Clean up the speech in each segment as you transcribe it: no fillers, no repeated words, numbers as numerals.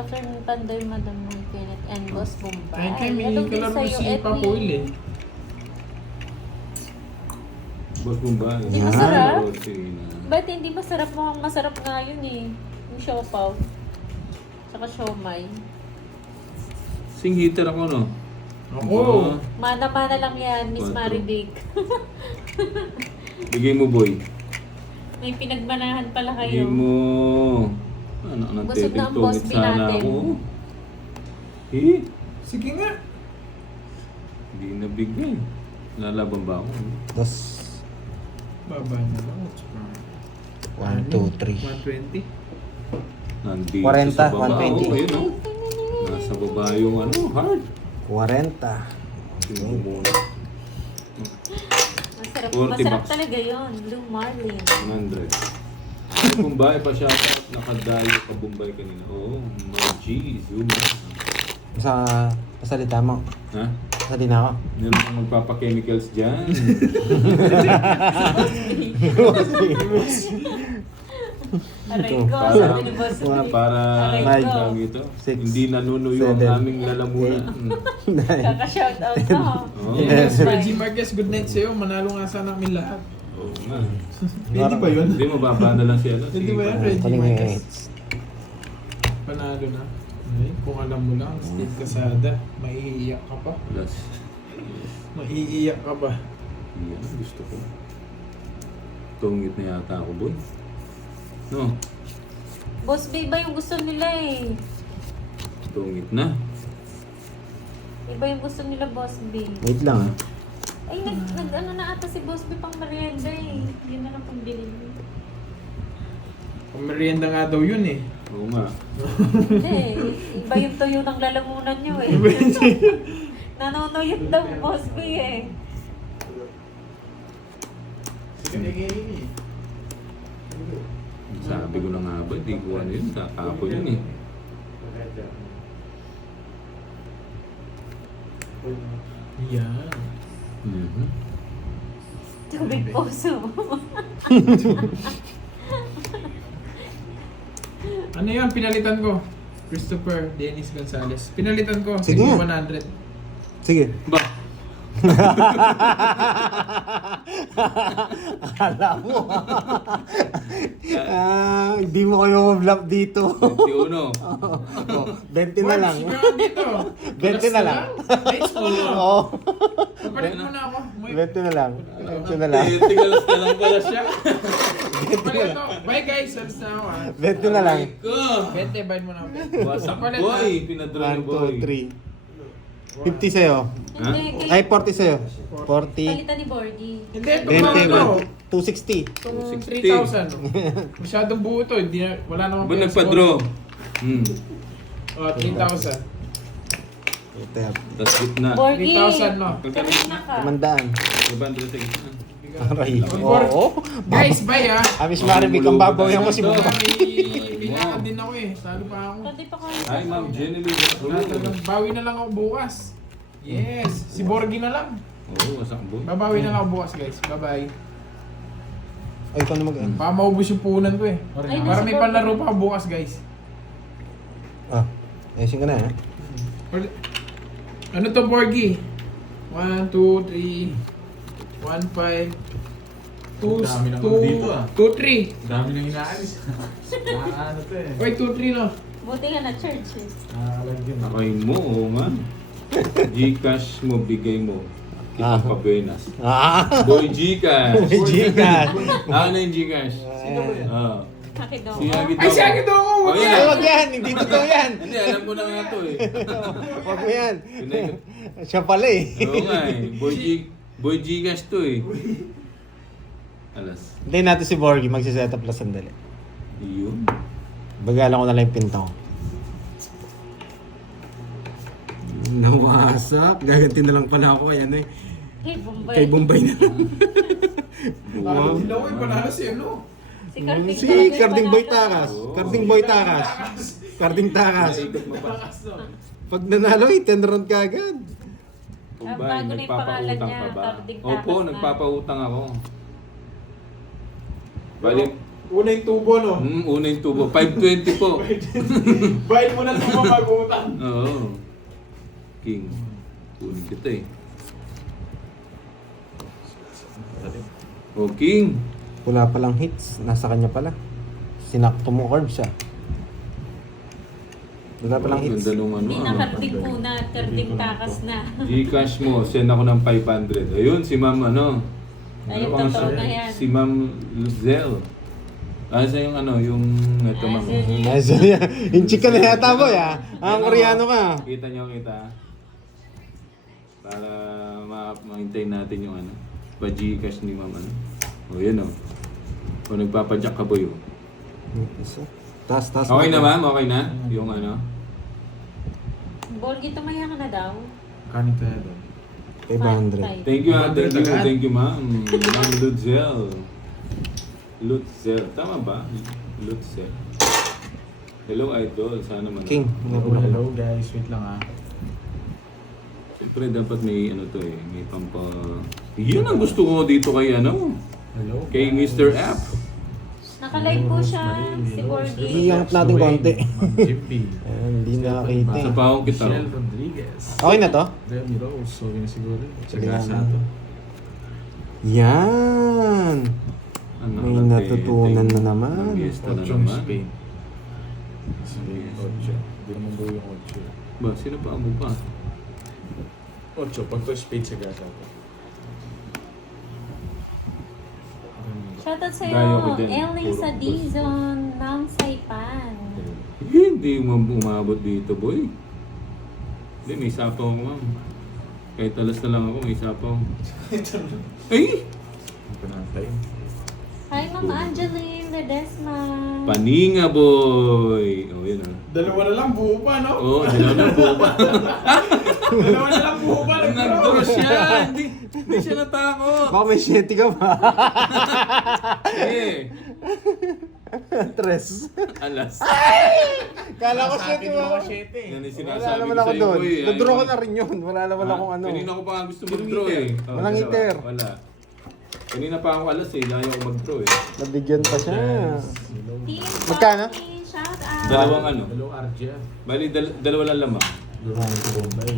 after ng Pandoy, Madam Kenneth and Boss Bombay. Kaya may Ito din kalaro sa'yo, si Edwin. Papoil eh. Boss Bombay. Hindi masarap? Oo, sige na. Ba't hindi masarap? Mukhang masarap nga yun eh. Yung siopaw. Tsaka siomay. Sing-hitter ako, no? Ako! Mana-mana lang yan, Miss Quattro. Maribig. Bigay mo, boy. May pinagmanahan pala Bigay kayo. mo. Ano, anong Busog na ang boss tungit B sana natin. ako. Eh, Sige nga! hindi na bigay. Lalaban ba ako? Dos. Baba na lang. 1, 2, 3. 120. Nandito 40, sa baba. 120. Oh, ayun, oh. Nasa baba yung ano, hard. 40. Tingnan mo muna. Masarap, 40 masarap bucks. talaga yun. Blue Marlin. 100. Bombay pa siya. Nakadayo ka Bombay kanina. Oo, G, zoom. Pasalita mo. Ha? Pasalita ako. Meron kang magpapa-chemicals dyan. Aray ko, Para- sabi ni Boss B. Para, Aray ko. tawag ito, Six, hindi nanunuyo ang 7, aming lalamunan. Kaka-shoutout na. Oo. Yes, Reggie Marquez, good night sa'yo. Manalo nga sana kami lahat. Oo nga. Pwede ba yun? Hindi, mababa na lang siya. Hindi ba yan, Sige, Reggie Kaling Marquez? Panalo na. Ay, kung alam mo lang, Steve Casada, maiiyak ka pa. Plus, Maiiyak ka ba? yan, gusto ko. Tungit na yata ako, boy. No, Boss B ba yung gusto nila eh? tungit na. Iba yung gusto nila, Boss B. Wait lang ah. Ay, ano na ata si Boss B pang merienda eh. Yun na lang pang bilhin. Kung merienda nga daw yun eh. Oo nga. Hindi, iba yung tuyo ng lalamunan nyo eh. Nanonuyot daw, Boss B eh. Sabi ko na nga ba, di ko ano yun, kakapon yun eh. Yan. Mhm. Tubig puso. Ano yan? Pinalitan ko. Christopher Dennis Gonzalez. Pinalitan ko. Sige. Sige. 100. Sige. Ba? Akala mo. Hindi mo kayo vlog dito. 21. 20 na lang. Sige nga dito. 20 na lang. Nice mo na. Oo. Papalit mo na ako. 20 na lang. 20 na lang. Tigalas na lang pala siya. Papalit ko. Bye guys. Alis na ako ah. 20 na lang. Ko! 20, bye mo na ako. Wasak Papalit boy, na. pinadro ni 1, boy. 2, 3. 50 sa'yo. Hindi, Ay, 40 sa'yo. 40. palitan ni Borgie. Hindi, itong mga ano. 260. Itong 60. 3,000. Masyadong buo to. Hindi na, wala namang Ba pera sa nagpa-draw? board. Oh, 3,000. Tapos gitna. Borgie! 3,000 no. Kanina ka. Kamandaan. 500 sa gitna. Aray. Or- Oo. Guys, bye ah. Amis Maribig, ang babaw yan mo si So, Baba. kailangan din ako eh. Talo pa ako. Pati pa kayo. Hi, Ma'am Jenny. Bawi na lang ako bukas. Yes. Si Borgie na lang. Oo, wasak boy. Babawi na lang ako bukas guys. Bye-bye. Ay, ikaw na mag Baka maubos yung puhunan ko eh. Ay, Para may nasa panlaro pa ako bukas guys. Ah, ayusin ka na ha. Ano to Borgie? 1, 2, 3, 1, 5, 2, Dami naman dito, ah. 2, 3. Dami nang inaalis. Ano to eh. Wait, 2, 3 no. Buti nga na church eh. Nakalagyan. Akay mo, oo nga. Gcash mo, bigay mo. Ah. Kita pa Benas. Ah! Boy Gcash. Gcash. Ano yung Gcash? Sino ba yan? Ah. Bakit daw? Si Agit Ay, si Agit ako! Oh, Wag yan. Ay, wag yan! Hindi totoo yan! Hindi, alam ko na nga to eh. Wag mo yan. Pinag- Siya pala eh. Oo nga eh. Boy Gcash to eh. Alas. Hintayin natin si Borgie, magsiset up lang sandali. Yun. Bagalan ko na lang yung pinto ko. Nawasak. Gaganti na lang pala ako kay ano eh. Hey, Bombay. Kay Bombay na lang. Wow. Sila ko yung panalo si ano. Si Carding Si talaga yung Carding Boy panalo. Takas. Carding Boy Takas. Carding Takas. Naikot mo pa. Pag nanalo eh, 10 round ka agad. Kung bago ba, na yung pangalan nagpapautang niya, ka ba? Carding Opo, Takas na. nagpapautang ako. Bali, Una yung tubo, no? Una yung tubo. 520 po. Bayad mo na tubo bago utang. Oo. King. Kunin kita eh. Oh, King. Wala palang hits. Nasa kanya pala. Sinakto mo cards siya. Wala palang hits. Ganda nung ano. Hindi na karding kuna at karding takas na. Gcash mo, send ako ng 500. Ayun, si Ma'am ano. Ayun, Ano totoo ang- na yan. Si Ma'am Luzelle. Sa yung ano, yung ito Ma'am. Nice. Yung chika na yata boy ah. Ang koreano ka. Kita nyo, kita. Para ma-maintain natin yung ano. Pa-Gcash ni Ma'am ano. O yun o. Kung nagpapadyak ka boy o. Tas. Okay na Ma'am? Okay na? Yung ano. Borgi, tumaya ka na daw. Kanin tayo doon. 500. Thank you, agad. thank you Ma'am. Ma'am Luzelle. Luzelle. Tama ba? Luzelle. Hello Idol. Sana man. King. Hello guys, wait lang ah. Siyempre dapat may ano to eh. May pampa... Yun ang gusto ko dito kay ano. Hello. Kay Mr. F. Naka-live po siya, si Borgi. Iyangat natin konti. Jimpy. Hindi nakakita Sa eh. pahong kita. Michelle Rodriguez. Okay na to? Remy Rose. So, yun siguro. Sige Tsaka na. sa ato. Yan. Ano May natin? natutunan na naman. Fiesta na Ochong naman. Spain. Spain. Ocho. Hindi naman buo yung ocho. Ba, sino pa mo pa? Ocho. Pag to Spain sa gasa ko. Shoutout Dayo ko sa'yo, din. Ellie Puro sa Dizon, Mount Saipan. Hindi mo umabot dito, boy. Hindi, may sapaw ko, ma'am. Kahit alas na lang ako, may sapaw. Ay! Ang panatay. Hi, Ma'am Angeline Ledesma. Paninga, boy! Oh, yun ah. Dalawa na lang, buo pa, no? Oo, dalaw na po pa. Dalawa na lang, buo pa. Nag-draw siya! Hindi siya natakot! Baka may shitty ka pa. Eh, Tres. alas. Kala ko shitty mo. Yan ang Wala sinasabi naman ko ako sa'yo, doon. boy. Nadraw ko na rin yun. Wala naman Ha? akong ano. Kanina ko pa nga gusto mag-draw eh. Oh, Walang dalawa. iter. Wala. Kanina pa ako alas eh, dahil ako mag-draw eh. Nabigyan pa siya. Team Magkano? Borgi, shout out. Dalawang ano? Hello RJ. Bali, dalawa lang lamang.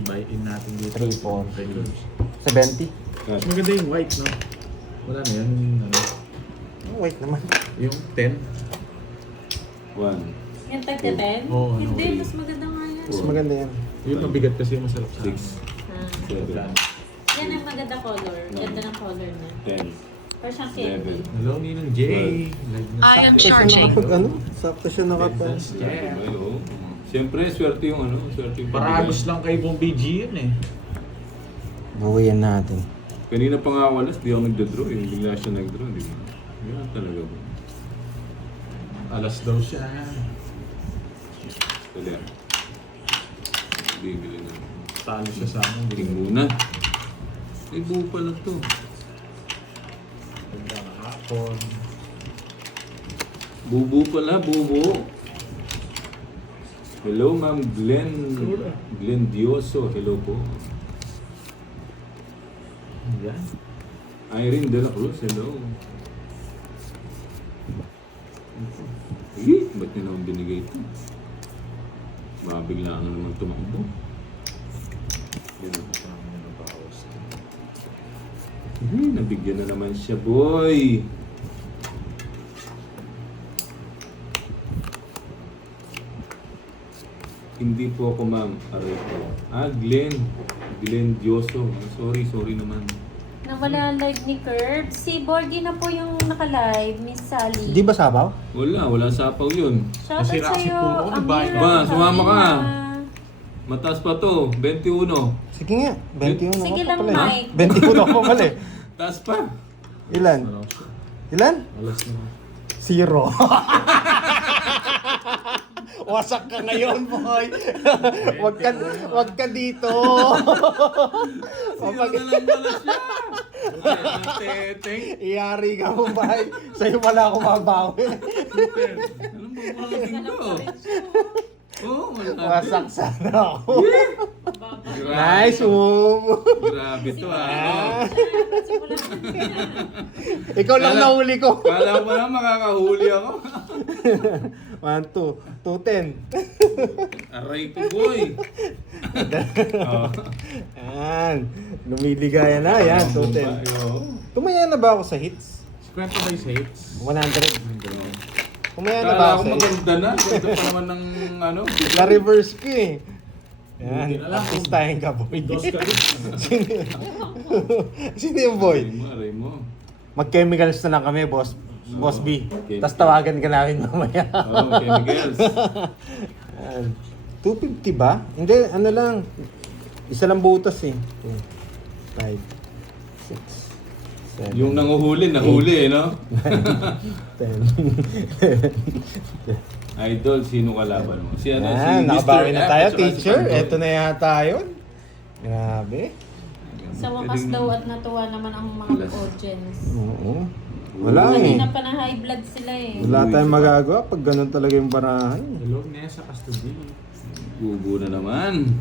Buy-in natin dito. 3, 4. Okay. 70. Mas maganda yung white, no? Wala na yan. Ano, Oh, wait naman. yung 10. 1, Yung tagka-10? Oo, ano, Hindi, okay. mas maganda nga yan. Mas maganda yan. Yung mabigat kasi masarap sa 6, Ah. 7, Yan ang maganda color. Ganda ng color niya. 10, Pero siyang 11. candy. Hello, Ninong J. Live na I am Sakto siya charging. nakapag ano? Sakto siya nakapag... Siyempre, swerte yung ano, swerte yung Paragos lang kay Bombay G yun eh. Bawian natin. Kanina pa nga ako alas, di ako nagda-draw eh. Bigla siya nag-draw, di ba? Yan talaga ba? Alas daw siya. Dali. Bibili na. Talo siya sa amin. Tingin muna. Ay, buo pala to. Ganda ng hapon. Bubo pala, bubo. Hello, Ma'am Glenn Dioso. Hello po. Yan. Irene De La Cruz. Hello. Eh, ba't niyo naman binigay ito? Mabigla na naman tumakbo. Yun. Nabigyan na naman siya, boy. Hindi po ako, ma'am. Aray po. Glenn Dioso. Sorry naman. Nawala live ni Curb. Si Borgi na po yung naka-live, Miss Sally. Di ba sabaw? Wala sapaw yun. Shoutout Nasira kasi sa'yo, po ako, nagbayad. Amira Ba, sumama ka. Carolina. Mataas pa to, 21. Sige nga. 21 Sige ako lang, pa pala eh. Mike. 21 ako pa pala eh. Taas pa. Ilan? Alas siya. Ilan? Alas naman. 0. Wasak ka ngayon, boy. wag ka dito. Sino na lang pala siya? Teteng. Iyari ka mo, boy. Sa'yo wala akong mabawi. Anong babawin ko? Oo, wala. Wasak sana ako. Baba Nice move. Grabe to ah. Ikaw lang nahuli ko. Kala ko na makakahuli ako. 1, 2, 210. Aray ko, boy. Oh. Yan. Lumiligaya na. Yan, 210. Tumaya na ba ako sa hits? Kwento ba yung sa hits? 100. Tumaya na ba Kala ako ko sa hits? maganda na. Ganda pa naman ng ano. Na-reverse ko eh. Yan. Buti na lang. Tapos tayong ka, boy. Dos ka rin. Sino yung boy? Aray mo. Mag-chemicals na lang kami, boss. Boss B. Okay. Tapos tawagan ka namin mamaya. Oh, chemicals. Yan. 250 ba? Hindi, ano lang. Isa lang butas eh. 5, 6, 7, Yung nanguhuli, nahuli eh, no? 10. Idol, sino kalaban mo? Si ano, si Yan, Mr. nakabawi na F tayo, at saka si teacher. Spongebob. Ito na yata yun. Grabe. Sa wakas daw at natuwa naman ang mga audience. Oo. Wala Hindi eh. na pa na high blood sila eh. Wala tayong magagawa pag ganun talaga yung barahan. Hello, Nessa Castudillo. Bubo na naman.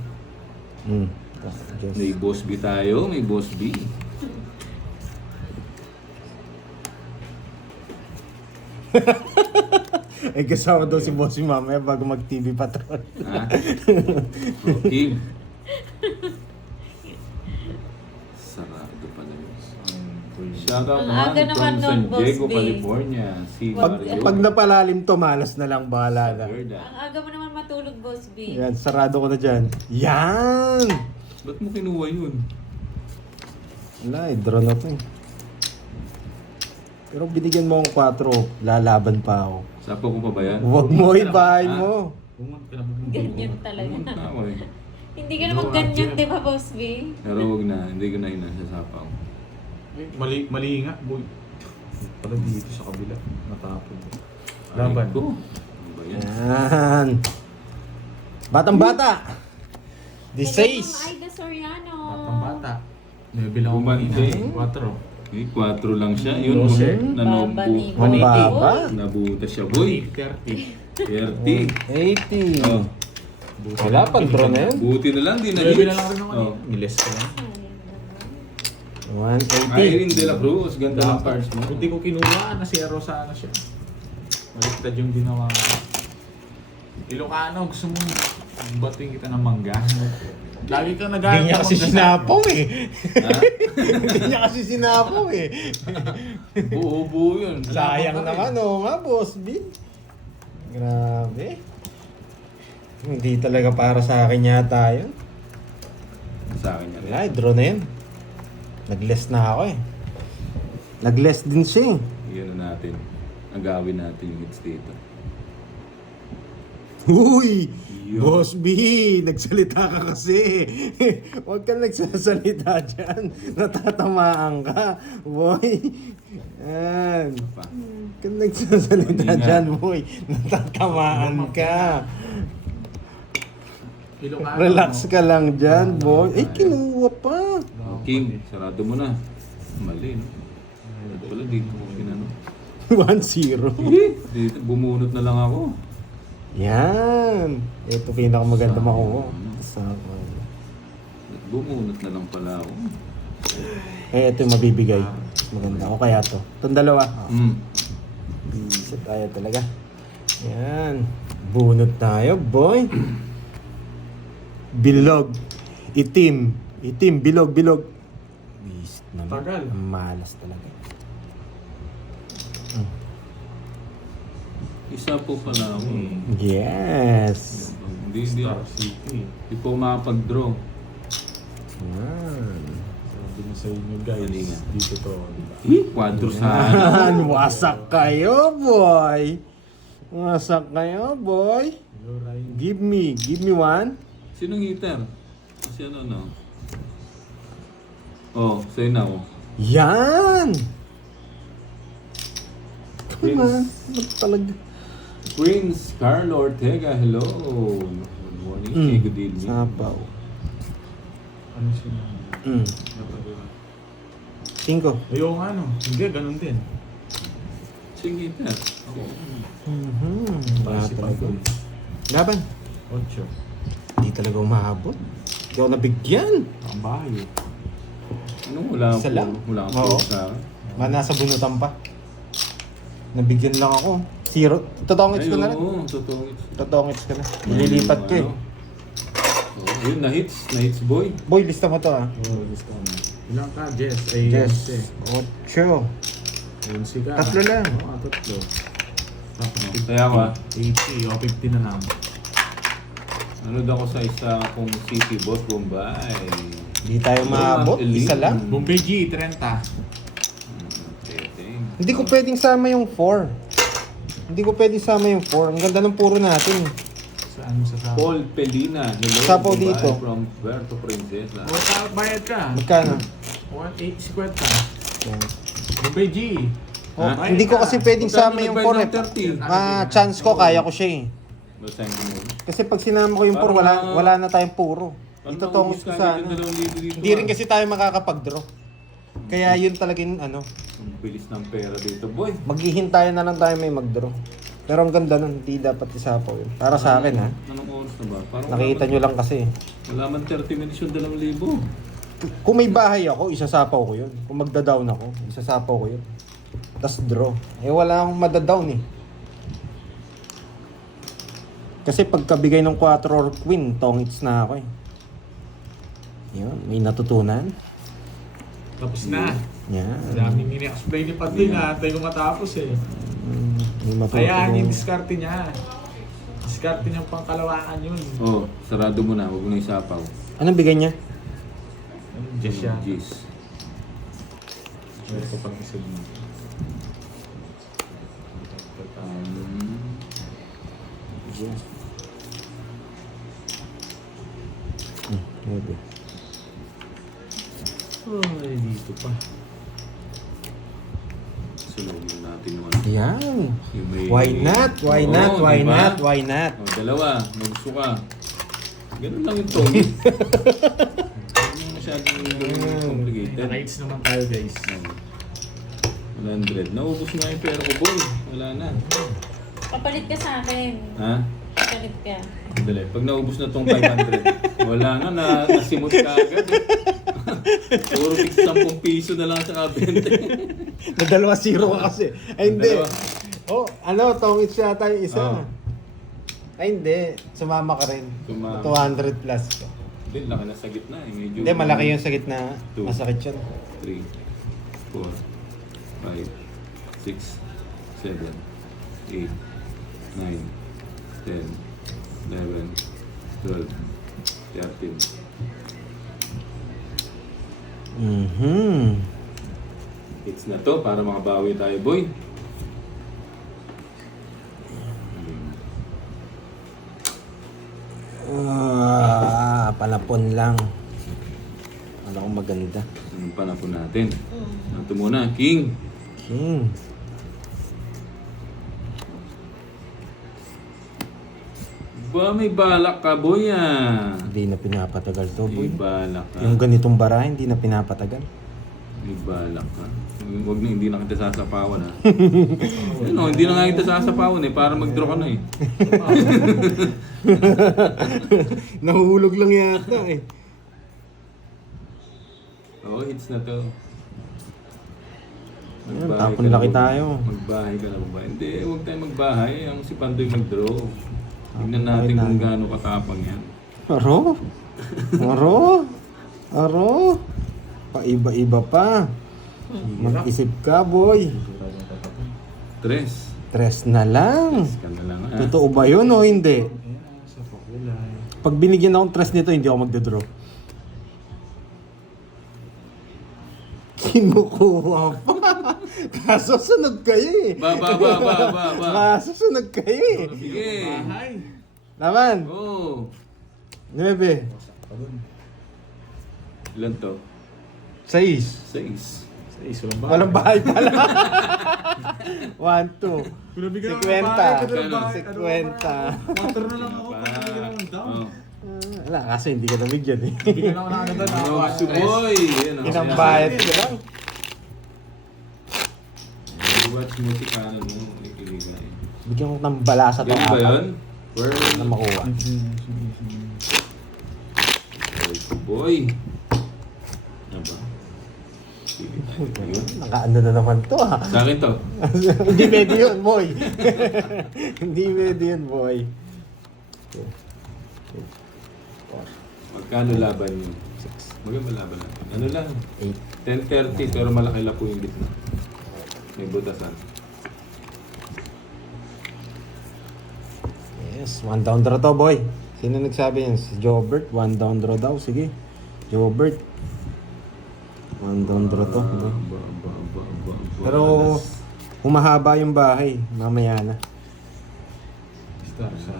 May boss B tayo, may boss B. Eh kasama daw si Bossy mamaya bago mag-TV Patrol. Ha? Okay. Sarado pala yun. Shout out Ang naman aga naman from nun, San Boss Diego, B. California. Si Pag, Mario. pag napalalim to, malas na lang, bahala na. Verda. Ang aga mo naman matulog, Boss B. Yan, sarado ko na dyan. Yan! Ba't mo kinuha yun? Wala eh, draw na to eh. Pero binigyan mo akong 4, lalaban pa ako. Sapa ko pa ba yan? Huwag mo, ibahay mo. Ganyan talaga. Tama eh. Hindi ka naman ganyan, di ba, Boss B? Pero wag na, hindi ko na inasasapaw. Mali nga, boy. Pala dito sa kabila. Natapon. Laban ko. Ano ba yan? Yan. Batang bata. This Hello, is. Ma'am Aida Soriano. Batang bata. Nabilang ako Bumante. kanina. 4. Eh, 4 lang siya. Yun, Dose. Baba ni Ang Boy. baba. Nabuta siya, boy. 30. 30. 80. Oh. Wala pang draw na yun. Buti na lang, di na Nabi hits. na lang rin ako Oh. kanina. Niles ko lang. 180. Irene De La Cruz, ganda ng cards mo. Hindi ko kinuha na zero sana siya. Baliktad yung ginawa ko. Ilocano, gusto mo bating kita ng mangga. Lagi kang nag-aaral. Hindi niya kasi sinapaw eh. Ha? Hindi niya kasi sinapaw eh. Buo-buo yun. Sayang naman oh, nga boss B. Grabe. Hindi talaga para sa akin yata yun. Sa akin yan. Wala, draw na yun. Nag-less na ako eh. Nag-less din siya eh. Iyan na natin. Agawin natin yung hits dito. Uy! Yo. Boss B! Nagsalita ka kasi. Huwag ka nagsasalita dyan. Natatamaan ka. Boy. Yan. Pa. Huwag ka nagsasalita Mag-ingat. dyan, boy. Natatamaan ka. Ilocano. Relax ka lang dyan, boy. Eh, kinuha pa. King, sarado mo na. Mali, no? Wala, dito ko kinano. 1-0. Dito, bumunot na lang ako. Yan. Ito pinakamaganda makuha. Sa Bumunot na lang pala ako. eh, ito yung mabibigay. Maganda. O kaya to. Itong dalawa. Isa tayo talaga. Yan. Bunot tayo, boy. Bilog. Itim. Itim. Bilog, bilog. Beast naman. Tagal. Ang malas talaga. Isa po pala ako. Yes. Hindi Star City. Hindi po makapag-draw. Yan. Sabi na sa inyo guys, Galingan. dito to. Diba? Quadro sana. Yan. Wasak kayo, boy. Wasak kayo, boy. Hello, Ryan. Give me one. Sinong hitter? Kasi ano, no? Oh, sa'yo na ako. Yan! Come on. Prince. Ba't talaga? Prince Carlo Ortega, hello. Good morning. Hey, good evening. Sabaw. Ano siya? 5. Ayaw nga no. Hindi, ganun din. Sing hitter. Ako. Wala Basi talaga. pagod. Laban. 8. Hindi talaga umahabot. Hindi ako nabigyan. Ang bahay eh. Ano, wala Isa akong lang? wala akong Oo. puro sa akin. Nasa bunutan pa. Nabigyan lang ako. Zero. Totoong hits ko na rin. Oo, totoo. Totoong hits ko na. Nililipat ko eh. Oh, yun, na-hits boy. Boy, lista mo to ah. Oo, gusto ko na. Ilang ka, Jess? Ay, Yes. 11. 8. 11 ka. Tatlo lang. Oo, tatlo. Tapos, Kaya ako 80 o 50 na lang. ano daw ko sa isa kong City Boss Bombay. Hindi tayo maabot. Isa lang. Bombay G, 30. Teteng. Hindi ko pwedeng sama yung 4. Hindi ko pwedeng sama yung 4. Ang ganda ng puro natin. Saan mo sasama? Paul Pelina. Hello, Sapaw Bombay dito. From Puerto Princesa. O, bayad ka. Magkano? 1,850. Yan. Bombay G. Oh, Ha? hindi ko kasi pwedeng sama yung 4 eh. 30. Chance ko, kaya ko siya eh. Basahin ko muna. Kasi pag sinama ko yung 4, wala na tayong puro. Ito tong Naubos ko ka sana. agad yung 2,000 dito, Hindi rin kasi tayo makakapag-draw. Kaya yun talaga yung ano, Ang bilis ng pera dito, boy. maghihintay na lang tayo may mag-draw. Pero ang ganda nun, hindi dapat isapaw yun. Para sa akin ha. Anong oras na ba? Parang Nakita nyo lang kasi. Wala man 30 minutes yung 2,000. Kung may bahay ako, isasapaw ko yun. Kung magda-down ako, isasapaw ko yun. Tapos draw. Eh wala akong madadown eh. Kasi pagkabigay ng 4 or queen, tongits na ako eh. Yun, may natutunan. Tapos na. Yan. Daming ini-explain ni Pati na. Tayo matapos eh. May Kaya matutunan. yung diskarte niya. Diskarte niyang pangkalawakan yun. Oh, sarado mo na. Huwag mo na isapaw. Anong bigay niya? Just siya. Jeez. Meron ko pang isa dito. Maybe. Ay, dito pa. Sulungin natin yung ano. Yan. Yung may... Why not? Why Oo, not? Why diba? not? Why not? Oh, dalawa. Magusto ka. Ganun lang yung tone. Hindi masyadong complicated. Naka-hits naman tayo guys. 100. Naubos na yung pera ko, boy. Wala na. Papalit ka sa akin. Ha? Papalit ka. Dali. Pag naubos na tong 500, wala na. Nasimot ka agad. Puro tig 10 piso na lang sa kabente. Nadalawa zero ka kasi. Ay hindi. Dalawa. Oh, ano, tongits yata yung isa. Oh. Ay hindi. Sumama ka rin. Sumama. 200 plus. Hindi, laki na sa gitna. Eh. Medyo Hindi, malaki yung sa gitna. Two. Masakit yun. 3, 4, 5, 6, 7, 8, 9, 10, 11, 12, 13. It's na to para makabawi tayo, boy. Palapon lang. Ano kung maganda. Anong panapon natin? Ito muna, King. King. Ba, may balak ka, boy, ah. Hindi na pinapatagal to, boy. May balak ka. Yung ganitong bara, hindi na pinapatagal. May balak ka. Huwag na, hindi na kita sasapawan, ha. Ano, hindi na nga kita sasapawan, eh. Para mag-draw ka na, eh. Nahuhulog lang yata eh. Oo, hits na to. Ayun, Magbahay tapon ka na laki ba? tayo. Magbahay ka na ba? Hindi, huwag tayong magbahay. Ang si Pandoy mag-draw. Tingnan Tapon natin tayo kung tayo. gaano katapang yan. Aro? Aro? Aro? Paiba-iba pa. Mag-isip ka, boy. Tres. Tres na lang. Tres ka na lang, ha? Totoo ba yun o hindi? Ayan, sa pakulay. Pag binigyan akong tres nito, hindi ako magdodraw. Kinukuha pa. Kaso sunod kayo eh. Ba. Kaso sunod kayo eh. Sige. Bahay. Naman. Oh. 9. Ilan to? 6. 6. Sa isa lang ba? Walang bahay pala. 1, 2. Pinabigyan ako ng 50. bahay, ito ng bahay. 50. Water na lang ako. Pinabigyan ako ng down. Oh. Wala, kaso hindi ka nabigyan eh. Bigyan ako ng ano doon. Oh, si boy. Yan, oh. Inang bayad ka lang. Watch mo si kanan mo. Ikiligay. Bigyan ko ng balasa Yan ba yun? na makuha. Word. boy. Ano ba? Sige tayo. Yun. Nakaano na naman to ha. Sa akin to. Hindi pwede yun, boy. Hindi pwede yun, boy. Magkano laban yun? Magkano laban natin? Ano lang? 8. 10:30 pero malaki lang po yung gitna. May butasan. Yes, 1 down draw to, boy. Sino nagsabi yan? Si Jobert. 1 down draw daw. Sige. Jobert. 1 down draw to. boy. Pero humahaba yung bahay. Mamaya na. Star sa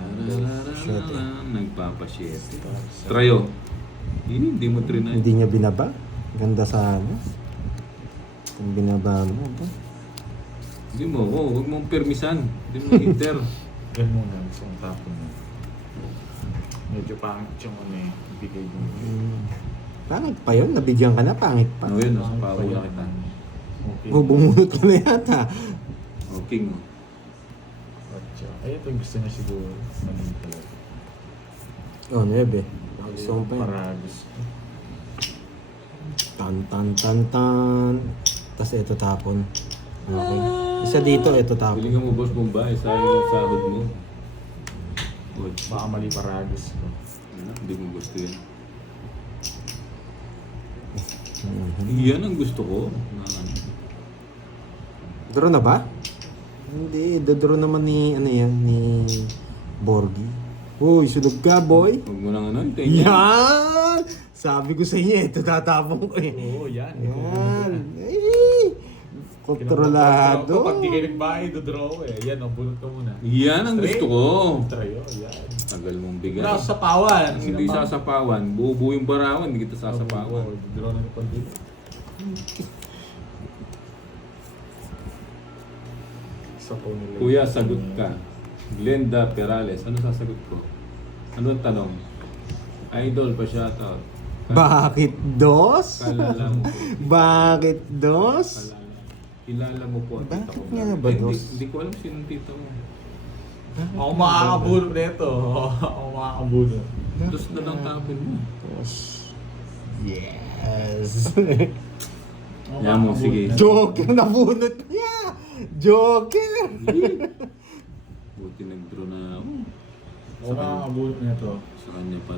Nagpapasyete. Trayo. Hindi mo trinay. Hindi niya binaba. Ganda sana. Kung binaba mo. Ba? Hindi mo. Huwag mong permisan. Hindi mo hinter. Yan muna, gusto kong tapon mo. Medyo pangit yung ano eh, bigay mo. Pangit pa yun. Nabigyan ka na. Pangit pa. Ano yun? Sa pawo na kita. Okay. O, bumunot ka na yata. O, king. Gotcha. Ay, ito yung gusto niya siguro. Ano talaga. Oh, 9. Gusto mo pa yun. Paragos. Tan tan tan tan. Tapos ito tapon. Okay. Isa dito, ito tapon. Piling mo, boss Bombay. Sayang yung sahod mo. Good. Baka mali paragos ko. Hindi mo gusto yun. Mhm. Yan ang gusto ko. Draw na ba? Hindi, dodraw naman ni, ano yan, ni Borgi. Uy, sunog ka, boy. Huwag mo lang ano, hintayin yan. Yan! Sabi ko sa inyo, ito tatapon ko eh. Oo, yan. Yan. Ay! Kontrolado. Kapag di kayo nagbahay, dodraw ko eh. Yan, bunot ka muna. Yan ang gusto ko. Trayo, yan. Tagal mong bigay. Wala sa pawan. Hindi sasapawan. Buo-buo yung barawan, hindi kita sasapawan. Dodraw na ni Pandit. Sa po nila. Kuya, sagot ka. Glenda Perales, ano sasagot ko? Ano ang tanong? Idol pa shoutout. Bakit dos? Kalala mo po. Bakit dos? Kalala. Kilala mo po ang tita Bakit ko. nga ba, Hindi, dos? hindi ko alam sino ang tita mo. Ako makakabulot nito. Ako makakabulot. Dos na lang tapin mo. Yes. Yan mo, sige. Joker, nabunot niya. Joker. Buti nag-draw na ako. Ako makakabulot nito. Sa kanya pa.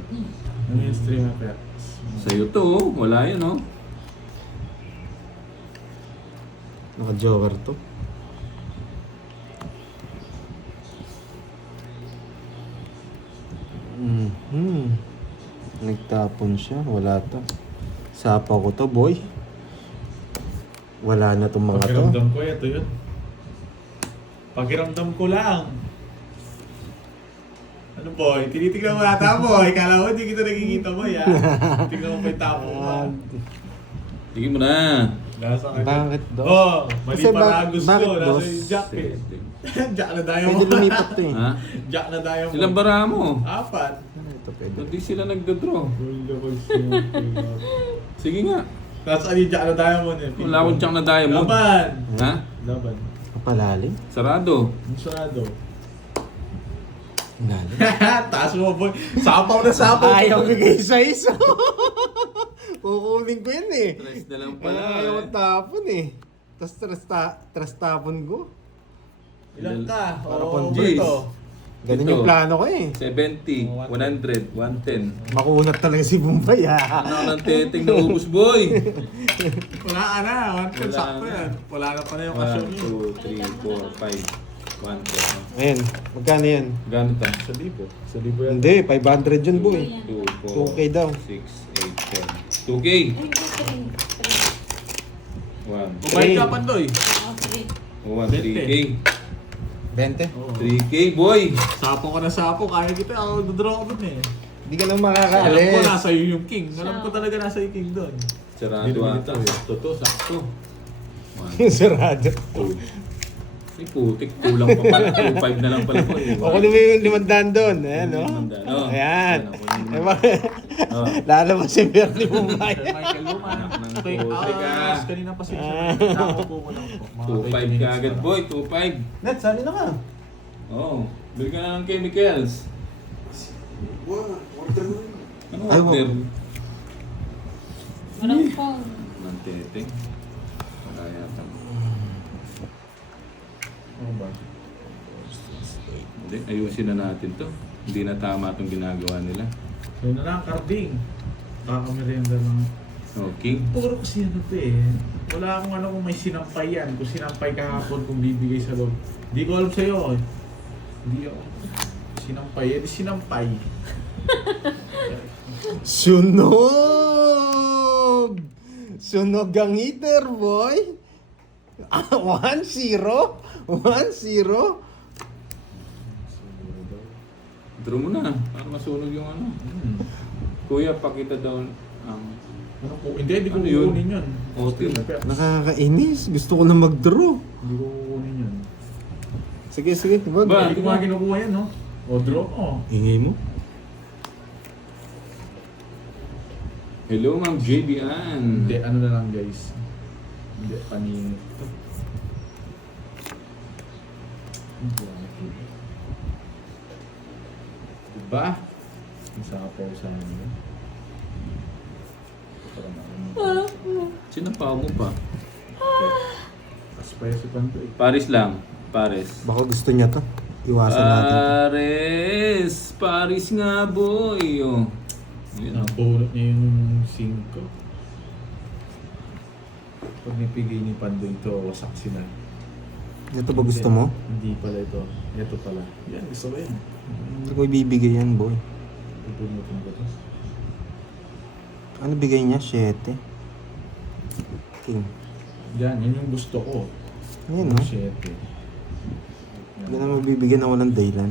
Ano yung stream effects? Sa'yo to, oh. Wala yan, oh. Naka-joker to. Nagtapon siya. Wala to. Sapa ko to, boy. Wala na tong mga to. Pakiramdam ko, ito yun. Pakiramdam ko lang. Ano boy? Tinitignan mo yata boy. Kala mo hindi kita nakikita boy ha. Tignan mo pa yung tapo mo ha. Sige mo na. Nasa kanya. Bakit dos? Oh, mali Kasi paragos bakit ko. Nasa dos? yung Jack eh. Jack na tayo Pwede lumipat to eh. Ha? Jack na tayo mo. Silang bara mo. Apat. Ano ito pwede? Hindi sila nagdodraw. Sige Sige nga. Nasaan yung Jack na tayo mo niya? Wala akong tiyang na diamond. Laban. Ha? Laban. Kapalalim? Sarado. Masyado. Lalim. Taas mo boy. Sapaw na sapaw. Ayaw bigay sa isa. Kukunin ko yan eh. Tres na lang Kaya pala. ayaw tapon eh. Tapos tres tapon ko. Ilan ka? Para Oo, pang Brito. Ganun Ito. yung plano ko eh. 70, 100, 110. Makunat talaga si Bumbay ah. Ano ng teteng na ubus, boy? Wala ka na. One point Wala sakto na. yan. Wala na pa na yung 1, kasyon mo. 2, 3, 4, 5. 1, Ayun, magkano yan? Gano'n ta? Sa libo. Sa libo yan. Hindi, 500 yun boy. 2, 4, 2K daw. 6, 8, 10. 2K! Ay, hindi, 1, Kumain ka pandoy. 3. 3K. 20? 3K, boy! Sapo ka na sapo. Kaya kita. Ako dodraw ko dun eh. Hindi ka lang Alam ko makakaalis. nasa iyo yung king. Alam ko talaga nasa iyo king doon. Sarado ata. Sakto to, sakto. 1, Sarado. 2. Ay, putik. Kulang pa pala. 2.5 na lang pala po. Eh. Ako naman yung 500 doon. Ayan o. Oh. Ayan. Oh. Lalabas si Bernie Bumbay. Sir Michael Luma. Anak ng Fake putik, hours. Kanina pa siya. Nakapo ko lang po. Mga 2.5 ka 20 minutes agad, na. boy. 2.5. Net, sali na ka. Oh, bili ka na ng chemicals. Ano Ay, order? Walang phone. Ng teteng. Wala yata. Ano ba? Hindi, ayusin na natin to. Hindi na tama itong ginagawa nila. Yun na lang, karding. Kakamerienda lang. Okay. Puro kasi ano to eh. Wala akong ano kung may sinampay yan. Kung sinampay kahapon, kung bibigay sa loob. Hindi ko alam sa'yo. Hindi ako. Sinampay. Yan, sinampay. Sunog! Sunog ang heater, boy! 1-0? 1-0? Draw mo na. Para masunog yung ano. Kuya, pakita daw ang... Ano po? Hindi ko Ano yun? kukunin yun. Okay. Nakakainis. Gusto ko na mag-draw. Hindi ko kukunin yun. Sige, sige. Wag. Ba? Hindi ko nga kinukuha yan, no? O, draw ko. Ingay mo. Hello, Ma'am JB Ann. Hindi, ano na lang guys. Hindi, paninit to. Diba? Masapaw sa amin. Parang ano. Sinapaw mo pa. Spicy pan to eh. Paris lang. Paris. Baka gusto niya to. Iwasan natin. Paris! Paris nga, boy! Oh. Yun, oh. Napulot niya yung 5. Pag nipigay ni Pandoy ito, wasak sila. Ito ba gusto mo? Hindi pala ito. Ito pala. Yan, gusto ko yan. Hindi ko ibibigay yan, boy. Ipunutin ko to. Ano bigay niya? 7. King. Yan, yun yung gusto ko. Ayun, no? 7. Hindi na mabibigyan na walang dahilan.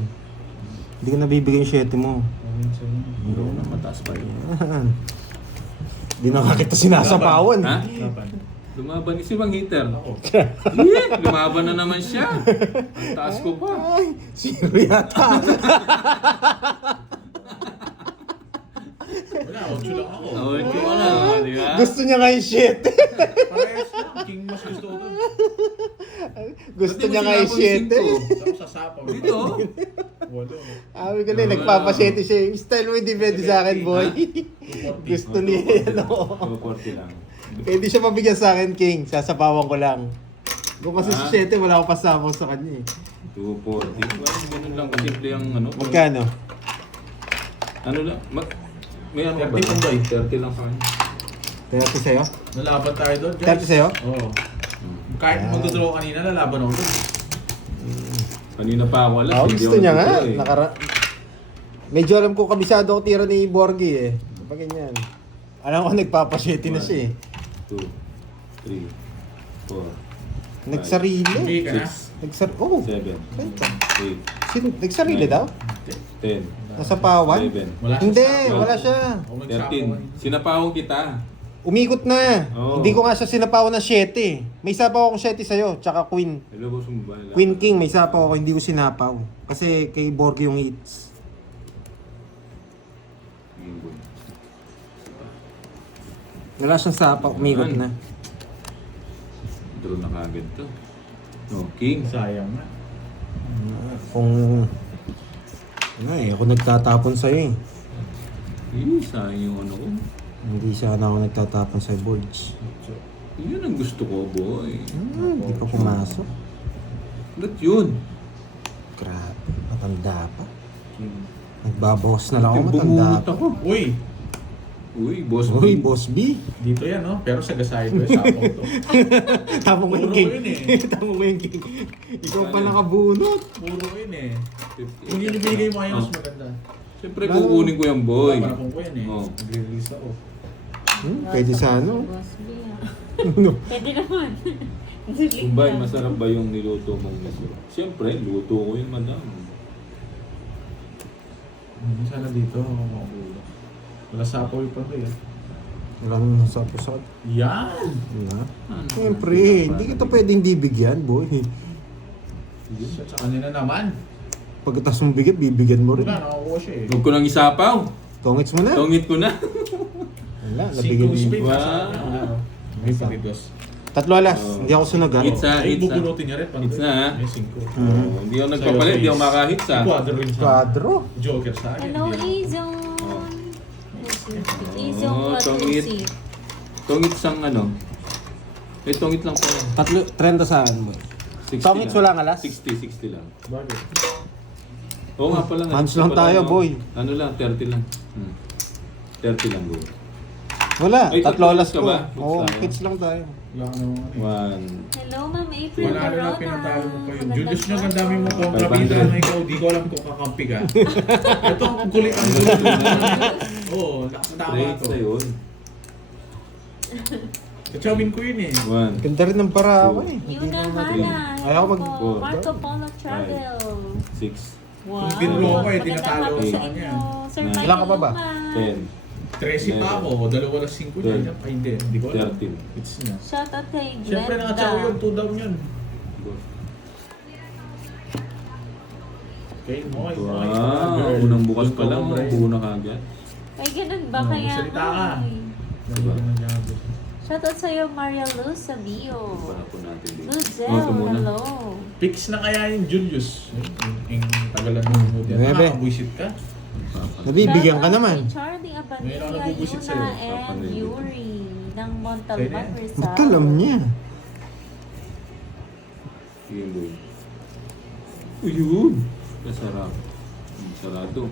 Hindi ka nabibigay yung 7 mo. Hindi ko na mataas pa yun. Yan. Hindi na kakita sinasapawan. Ha? Kapan? Lumaban si Bang Heater. Ako. Yeah, lumaban na naman siya. Ang taas ko pa. Ay, sino yata? Wala, 8 lang ako. Oh, ito ka na, di ba? Gusto niya nga yung 7. Parehas lang. King mas gusto ko to. Gusto Ba't di niya mo nga yung sinabang 7. Tapos sa sapaw. Dito. Walo. Sabi ko na, nagpapa-7 siya. Yung style mo hindi pwede sa akin, boy. Gusto niya yan, oo. 240 lang. Pwede siya mabigyan sa akin, King. Sasapawan ko lang. Kung kasi Ah. sa 7, wala akong pasapaw sa kanya eh. 240. Well, ganun lang kasimple ang ano. Magkano? Ano lang? May ano ba? 30 pang ba? 30 lang sa akin. 30 sa'yo? Nalaban tayo doon, 30 sa'yo? Oo. Kahit magdodraw kanina, nalaban ako doon. Kanina pa ako alam. Oo, hindi gusto ako niya nga. nagtuturo eh. Medyo alam ko kabisado ako tira ni Borgie eh. Kapag ganyan. Alam ko nagpapaseti na siya eh. 2, 3, 4, Nagsarili. Hindi ka na. Oh, 7, 8, nagsarili daw? 10, Nasa pawan? 11, Wala siya Hindi, sa- wala siya. Ako nagsapaw 13. kanina. Sinapawang kita. Umikot na. Oo. Hindi ko nga siya sinapawan ng 7. May sapaw akong 7 sa'yo, tsaka Queen. Hello, boss mo ba? Queen King, may sapaw ako, hindi ko sinapaw. Kasi kay Borgie yung hits. Wala siyang sapaw, umikot na. Draw na kagad to. No, King. Sayang na. Kung... Ano eh, ako nagtatapon sa'yo eh. Sayang yung ano ko. Hindi sana ako nagtatapon sa boards. Yun ang gusto ko, boy. Hindi pa pumasok. Ba't yun? Grabe, matanda pa. King. Nagbabawas na lang ako, matanda Bumunot pa. ako. Uy! Uy, boss. Uy, B. Boss B. Dito yan, no? Pero sa gasay ko, sapaw to. Tama mo yung Puro king. yun eh. Tama mo yung king. Ikaw pa nakabunot. Puro yun eh. Kung yun yung binigay mo ngayon, mas maganda. Siyempre, kukunin ko yung boy. Panapon ko yan eh. Oh. Nag-release ako. Pwede sa ano? Boss B, ah. No. Pwede naman. Kumbay, masarap ba yung niluto mong miso? Siyempre, luto ko yun, madam. Sana dito, ako makabulo. Wala sapaw yung pang Walang sapusad. Yan! Na. Siyempre, hindi kita pwedeng bibigyan, boy. Sa kanina naman. Pagkatas mong bigyan, bibigyan mo rin. Wala, nakakuha siya eh. Huwag ko nang isapaw. Tongits mo na. Tongit ko na. Wala, nabigyan Single mo. spade Wow. nasa kanya. Wala. May pagigos. Tatlo alas, Oh. hindi ako sunod ha. It's a, Ay, it's a. bubunutin niya rin. It's na, ha? May 5. Oh, hindi ako nagpapalit, hindi ako makahits ha. Quadro rin sa Quadro. Joker sa akin. Hello, Hindi. Izon. Izon Oh, tongit. Quadrusi. Tongit sang ano? Tongit lang pala. 30 saan mo? 60 Tongits lang. wala nga last? 60 lang. Bakit? Oo nga pala. Hands lang tayo, boy. Ano lang, 30 lang. 30 lang, boy. Wala, Ay, tatlo tatlo alas ka ko. ba? Oo, Tayo. kids lang tayo. Wala ka naman eh. 1. Hello, Ma'am April Wala na lang Corona. pinatalo mo pa yun. Magandang Julius na ang hapon. dami mo kontrabida 500. na ikaw. Di ko alam kung kakampi ka. Ito ang kulit ang Oo, nakatama Straight to. sa yun. Kachawin ko yun eh. 1. Ganda rin ng para ako eh. Yuna Hana. Ayaw mag- Hello po. Marco Polo Travel. 6. Wow. Kung tinuro ko eh, Magandang tinatalo hapon ko sa sa kanya. inyo. Sir Ilan Michael ka pa ba? Luma. 10. 13 pa ako, dalawa lang 5 dyan. Ay hindi, hindi ko alam. 13. It's na. Shout out kay Siyempre Glenda. nakachaw yun, 2 down yun. Okay, moy. Wow, unang bukas pa lang, buo na kagad. Ay, ganun ba? Oh, Kaya magsalita ka. ay. Diba? Shout out sa'yo, Maria Luz Sabio. Para po natin dito. Luzel, Ito muna. hello. Fix na kaya yung Julius. Yung tagalan mo mo dyan. Bebe. Nakakabuisit ka. Nabibigyan ka Shout out naman. kay Charlie Ngayon ako Abanilla, nabubusit Yuna, sa'yo. and Papanay. Yuri ng Montalban, Kaya- Rizal. Ba't alam niya? Sige, boy. Uyun! Masarap. Sarado.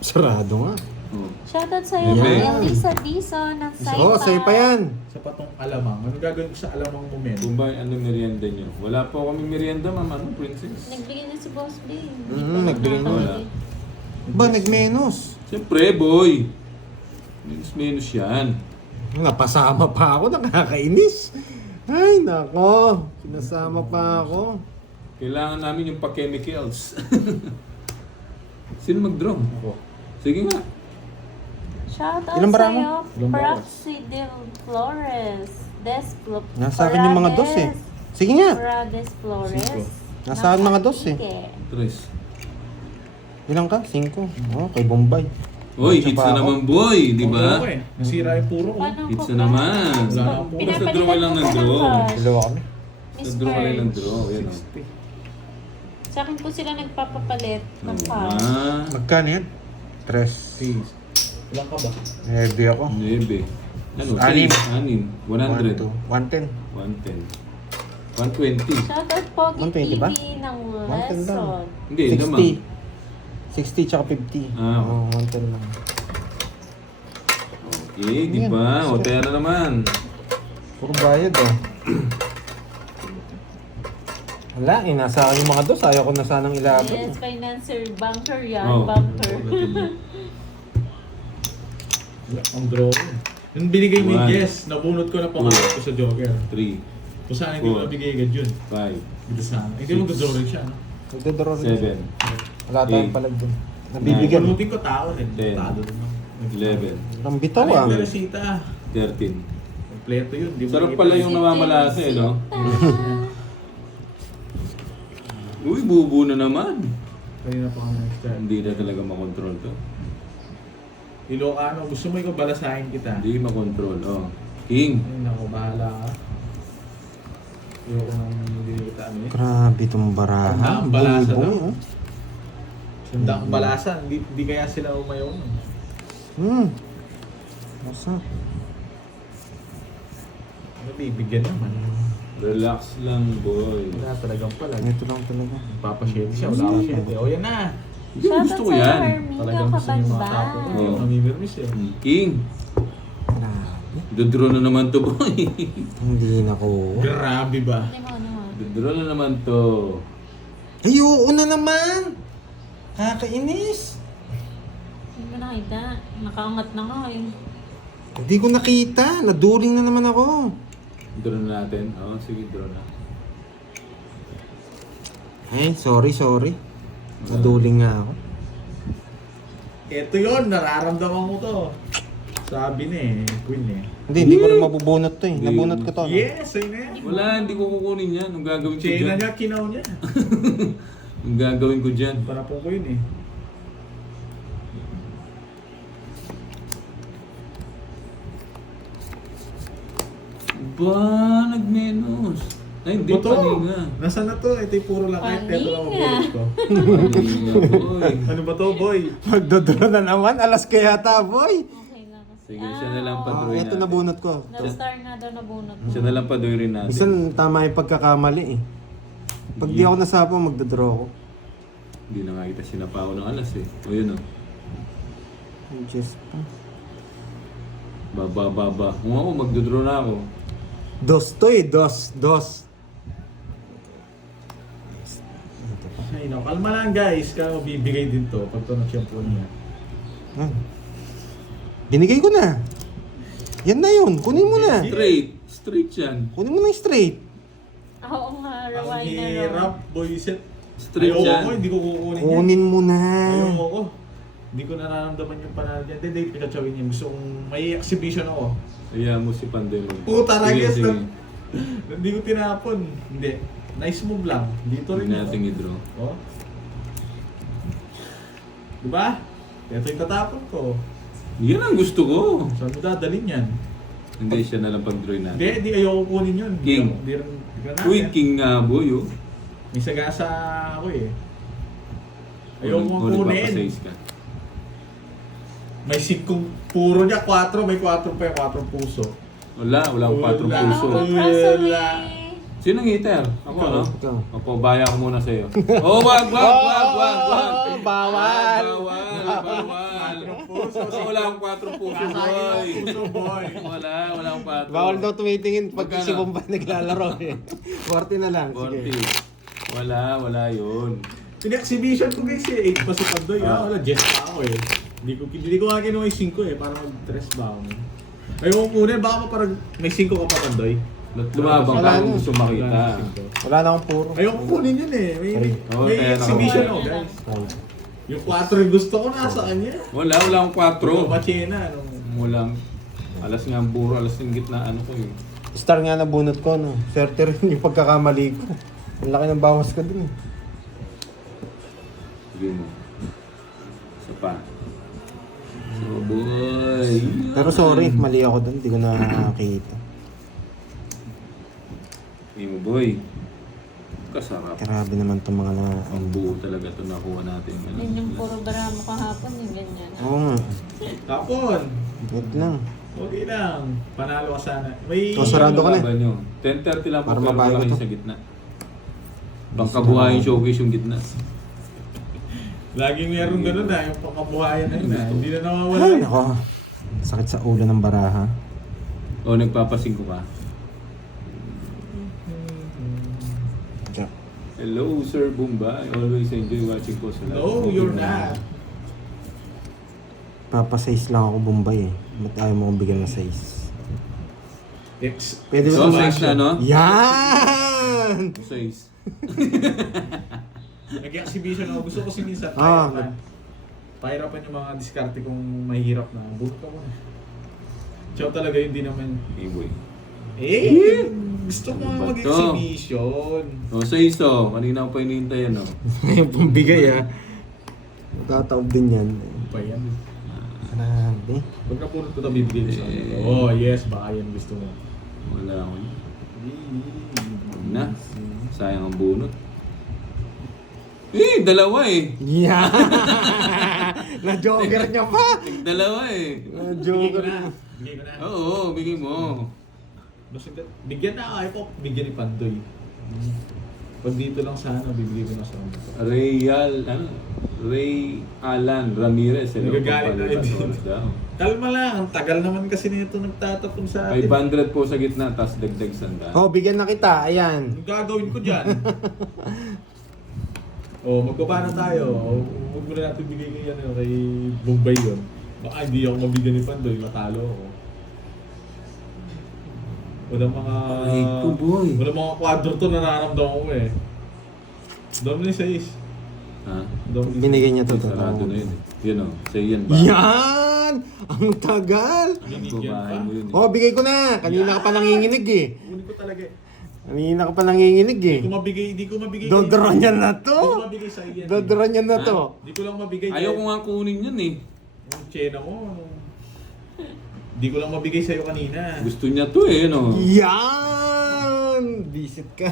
Sarado nga. Oh. Shout out sa'yo, Bebe. Elisa Dizon ng Saipa. Oo, sa'yo pa yan. Sa patong alamang. Ano gagawin ko sa alamang mo, men? Kung ba, ano merienda nyo? Wala po kami merienda, ma'am. Ano, princess? Nagbigay na si Boss B. nagbigay na. Wala. Ba, nagmenos. Siyempre, boy. Minus yan. Napasama pa ako, nakakainis. Ay, nako. Sinasama pa ako. Kailangan namin yung pa-chemicals. Sino mag-draw? Ako. Sige nga. Shout out Ilang bara mo? sa'yo, Ilang bara? Proxy Del Flores. Nasa akin yung mga dos eh. Sige nga. Corrades Flores. Nasa akin mga dos eh. Tres. Ilang ka? 5. Oh, kay Bombay. Uy, Isa hits pa na ako. naman, boy. Di ba? Puro ko eh. Nasira yung puro ko. Hits na naman. Wala na po. Basta draw ka lang ng draw. Dalawa kami. Sa draw ka lang ng draw. Yan o. 60. Sa akin po sila nagpapapalit ng Oh, pass. Magkano yan? 3. Please. Ilan ka ba? Heavy ako. 9. Ano? Anim. 6. 100. 110. 110. 120. Shout out Pogi 120 TV ba? ng 110 lang. Lesson. Hindi, naman. 60 tsaka 50. Ah, Oo, 110 lang. Okay, di ba? O, tera naman. Puro bayad oh. Wala, nasa akin yung mga dos. Ayaw ko na sanang ilabot. Yes, financer, banker yan, Oh. banker. Wala ang draw. Yung binigay ni One. Jess, nabunot ko na pangalan ko sa Joker. 3, Kung saan hindi mo Four. nabigay agad yun. 5, Dito sana. Hindi mo mag-draw rin siya. No? Nagdodraw rin. 7, Wala tayong Eight. palag dun. Nabibigyan. Bunutin ko tao rin. Ten. Talo naman. 11, Ang bitaw Ano ah. yung Teresita? 13. Kompleto yun. Di mo Sarap nakita pala yun. yung namamalasa eh, no? Uy, bubu na naman. Kanina pa kami nag-start. Hindi na talaga makontrol to. Ilocano, gusto mo ikaw balasahin kita? Hindi makontrol, oh. King. Ay, naku, bahala ka. Ayoko nang hindi kita ano eh. Grabe itong baraha. Ang balasa Buy-buy, daw. oh. Sundang balasa, hindi kaya sila umayaw nun. Masa. Ano, bibigyan naman. Relax lang, boy. Wala talagang pala. Ito lang talaga. Papasyete siya, wala akong syete. O yan na! Hindi, Shout gusto out ko sa'yo, yan. Hermina Talagang gusto niyo mga tapo ko. Kabanban. Hindi ako namimirmis eh. King. Grabe. Dodraw na naman to, boy. Hindi na ko. Grabe ba? Ano mo, ano mo? Dodraw na naman to. Ay, oo na naman! Kakainis! Hindi ko nakita. Nakaangat na nga eh. Hindi ko nakita. Naduling na naman ako. Draw na natin. Oo, sige, draw na. Ay, sorry. Naduling nga ako. Ito yun, nararamdaman ko to. Sabi na eh, Queen eh. Hindi ko rin mabubunot to eh. Nabunot ko to. no? Yes, ayun na yan. Wala, hindi ko kukunin yan. Ang gagawin ko China dyan. niya, kinaw niya. Ang gagawin ko dyan. Panapon ko yun eh. Ba, nagmenos. Ay, hindi Ano ba to? paninga. Nasaan na to? Ito yung puro lang. Ito lang ang Paninga. bulot ko. Paninga, boy. Ano ba to, boy? Magdodraw na naman. Alas ka yata, boy. Okay lang kasi. Sige, siya na lang Ah, padurin ito natin. nabunot ko. Na-star na daw nabunot mo. Siya na lang padurin natin. Minsan tama yung pagkakamali eh. Pag di ako nasapa, magdadraw ako. Hindi na nga kita sinapa ako ng alas eh. O yun o. Ang chest pa. Baba. Kung ako, magdodraw na ako. Dos to eh, dos. Ito pa. Ay, no. Kalma lang guys. Kaya bibigay din to pag ito na-shampoo niya. Ah. Binigay ko na. Yan na yun, kunin mo na. Straight yan. Kunin mo na yung straight. Oo nga, Ang raway na hirap, boyset. Straight Ayoko yan. ko, hindi ko kukunin yan. Kunin mo na. Ayoko ko. Hindi ko nararamdaman yung panalo dyan. Hindi, pinachawin niya. Gusto kong may exhibition ako. Kaya mo si Pandoy mo. Puta na Sige, guys. sige. Hindi ko tinapon. Hindi. Nice move lang. Dito rin. Hindi natin i-draw. Oh. Diba? Ito yung tatapon ko. Yan ang gusto ko. Saan mo dadalhin yan? Hindi, siya na lang pag-drawin natin. Hindi ayoko kunin yun. King. Hindi rin natin. Uy, king nga boy oh. May sagasa ako eh. Ayoko O, kunin. nagpapasize ka. May 5 puro niya, 4. May 4 pa yung 4 puso. Walang 4 Wala. puso. Ang Wala. kaso eh. Sino ang hitter? Ako, Ikaw. no? Ikaw. Ako, baya ko muna sa'yo. Oh, wag! Bawal. Bawal. Wala akong 4 puso, boy. Puso boy. Wala akong 4. Bawal daw tumitingin pag Magkano? si Bombay naglalaro eh. 40 na lang, 40. sige. Wala yun. Pin-exhibition ko guys eh. 8 pa sa Pandoy. Wala, jet pa ako eh. Hindi ko nga kinuha yung 5 eh. Para mag-dress ba ako. Ayoko kunin. Baka parang may 5 ka pa Pandoy. Lumabang Wala ka kung na. gusto makita. Wala na akong puro. Ayoko kunin yun eh. May Oo, may kaya exhibition nakakuha. ako guys. Ay. Yung 4 yung gusto ko nasa kanya. Wala akong 4. Pro Machina. Walang. Alas nga ang buro, alas ng gitna, ano ko yun. Star nga na bunot ko, no? Swerte rin yung pagkakamali ko. Ang laki ng bawas ko dun eh. Sige mo. Isa pa. So boy. Pero sorry, mali ako dun. Hindi ko nakakita. Sige mo boy. Kasarap. Grabe naman itong mga na... Ang buo talaga ito nakuha natin. Yun yung puro drama kahapon, yung ganyan. Oo nga. Tapon. Wait lang. Okay lang. Panalo ka sana. May... Oh, sarado ka na. 10:30 lang po Para pero mabago malaki to. sa gitna. Pangkabuhayan showcase yung gitna. Laging meron ganun na. Yung pangkabuhayan na yun na. Hindi na nawawala. Ay, nako. Sakit sa ulo ng baraha. O nagpapasing ko ka. Jack. Hello Sir Bombay. Always enjoy watching ko sa live. No, you're not. Papasize lang ako Bombay eh. Ba't ayaw mo kong bigyan ng size? Pwede So, ba? size na no? Yan! Size. Nag-exhibition ako. Gusto ko si minsan. Ah, Pahirapan yung mga diskarte kung mahirap na. Bulok ka muna. Chow talaga yun, di naman. Hey boy. Gusto ko nga Ano ba to? mag-exhibition. O size to. Kanina ko pa hinihintay yan o. Yung pambigay ah. Magkataob din yan. Ano pa yan? Grabe. Pag napulot ko ito, bibigay ko sa kanila. Oh, yes. Baka yan gusto mo. Wala ako. Huwag na. Sayang ang bunot. Dalawa eh. Yan! Na-joker niya pa! Dalawa eh. Bigay ko Na-joker na. niya. Bigay ko na. Oo, bigay mo. Bigyan na ayaw ko. Bigyan ni Pandoy. Pag dito lang sana, bibigay ko na sa kanila. Ray Alan Ramirez. Hello, Nagagalit na Pampalibas yun. oras daw. Kalma lang. Ang tagal naman kasi nito nagtatapon sa atin. 500 po sa gitna, tapos dagdag sanda. Oh, bigyan na kita. Ayan. Ang gagawin ko dyan? Magbaba na tayo. Huwag mo na natin bigay kay Bombay yun. Baka hindi ako mabigyan ni Pandoy, matalo ako. Walang mga... Ay, ko, boy. Walang mga kwadro to nararamdaman ko eh. Dami ni Sais. Ha? Binigay niya to. Sarado na yun eh. Yun o, sa'yo yan ba? Yan! Ang tagal! Kumain mo yun eh. Oh, bigay ko na. Kanina ka pa nanginginig eh. Kunin ko talaga eh. Kanina ka pa nanginginig eh. Di ko mabigay Dodro niya na Di ko to. mabigay sa iyo. Dodro niya na to. Di ko lang mabigay. Ayaw ko nga kunin yun eh. Ang tsena mo. Di ko lang mabigay sa'yo kanina. Gusto niya to eh, no? Yan! Visit ka.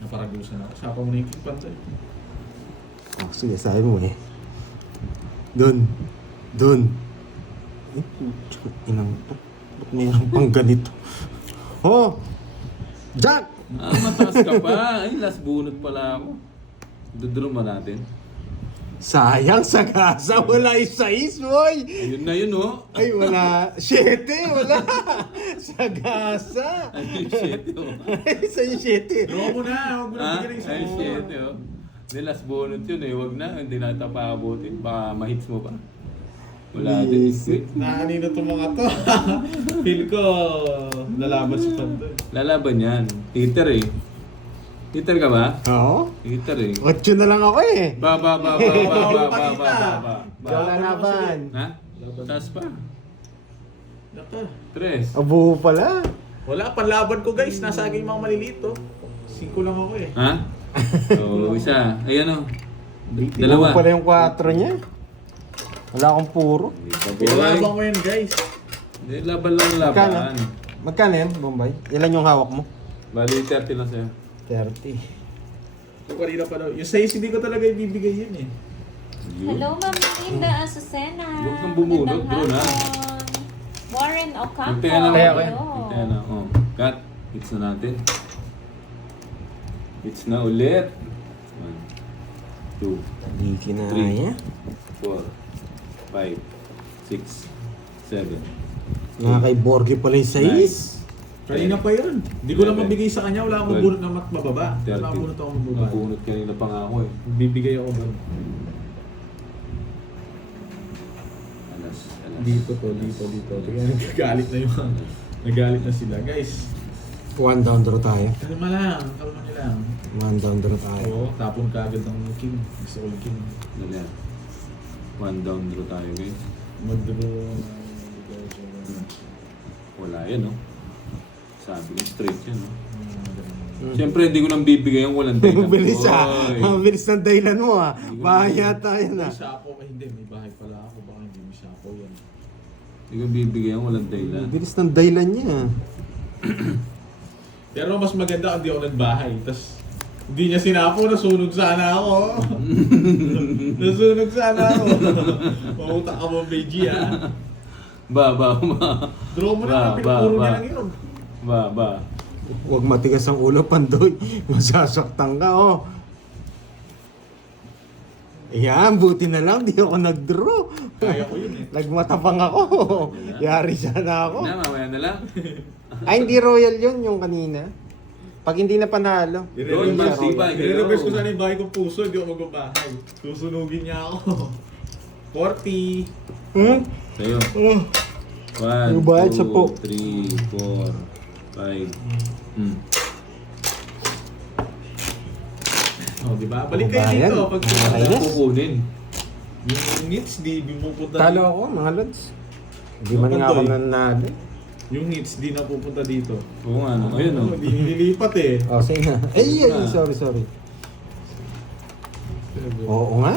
Naparagusan ako. Sapa mo na yung King Pandoy. Oh, sige, sabi mo eh. Doon. Dun. Inang to. Ba't mayroon pang ganito? Oh! Jack! Mataas ka pa. Ay, last bunot pala ako. Dudro mo natin. Sayang, sagasa. Wala isa-is, boy! Ayun na yun, oh. Ay, wala. 7, wala. Sagasa. Ay, shit, oh. Ay, sa'yo 7. Draw mo na, huwag mo na Ha? bigyan ng Ay, isa. shit, oh. Hindi, last bunot yun eh. Huwag na, hindi natin paabutin. Baka ma-hits mo pa. Wala din. Visit. Nakanino itong mga to. Feel ko, lalaban si Pandoy. Lalaban yan. Hitter eh. Hitter ka ba? Oo. Hitter eh. 8 na lang ako eh. Ba. Wala laban. Ha? Taas pa. Naka. Tres. Abo pala. Wala, panlaban ko guys. Nasa akin yung mga maliliit to. 5 lang ako eh. Ha? Oo, isa. Ayan o. Abo Dalawa. pala yung 4 niya. Wala akong puro. Hindi pa Pinalaban boy. ko yun guys. Hindi, laban lang Magkano? laban. Magkano yan, Bombay? Ilan yung hawak mo? Bali, 30 lang sa'yo. 30. Yung kanina pa daw. Yung size hindi ko talaga ibibigay yun eh. Yun. Hello, Ma'am Linda Azucena. Huwag kang bumulot, bro, na. Warren Ocampo. Hintay na. Kaya ko yan. Hello. Hintay na. Oh. Cut. Hits na natin. Hits na ulit. 1, 2, Hindi kinaya. 4, 5, 6, 7. Mga kay Borgie pala yung size. Kanina pa yun. Hindi ko lang mabigay sa kanya. Wala akong bunot na mababa. Wala akong bunot akong mababa. Mabunot kanina pa nga ako eh. Bibigay ako doon. Alas. Dito. Tingnan, nagagalit na yung nagalit na sila. Guys, 1 down draw tayo. kalma lang. Kalma nyo lang. 1 down draw tayo. Oo, tapon ka agad ng king. Gusto ko yung king. Dali. 1 down draw tayo guys. Mag-draw. Wala yan no. Sabi ko straight yan no. Siyempre hindi ko nang bibigay yung walang dahilan. Ang bilis ah. Oy. Ang bilis ng dahilan mo ah. Hindi ko Bahay yata yan May ah. sapo. Ay hindi, may bahay pala ako. Baka hindi may sapo yan. Hindi ko bibigay yung walang dahilan. Ang bilis ng dahilan niya. Pero mas maganda kung di ako nagbahay. Tapos hindi niya sinapo, nasunog sana ako. Nasunog sana ako. Mamutak ka mo, BG ah. Ba. Draw mo Ba, na, pinapuro ba. niya lang yun. Ba. Huwag matigas ang ulo, Pandoy. Masasaktan ka oh. Yan, buti na lang. Di ako nag-draw. Kaya ko yun eh. Nagmatapang ako. Yari sana ako. Na, mamaya na lang. Ay, hindi royal yun yung kanina. Pag hindi na panalo. Royal Hindi man, siya di royal. ba? Nire-reverse ko sana yung bahay kong puso, hindi ako magbabahay. Susunugin niya ako. 40. Hmm? Sa'yo. Oh. 1, Yung bayad sa po. 2, 3, 4, 5. Oh, di ba? Balik kayo Bayan. dito. Pag Okay. Ano kukunin? yung hits, di pupunta Talo dito. ako, mga lods. Hindi man nga ako nanalo. Yung hits, di na pupunta dito. Oo nga, no. Ayun, no. Di nililipat eh. Oh, sige na. Ay, sorry. Oo nga.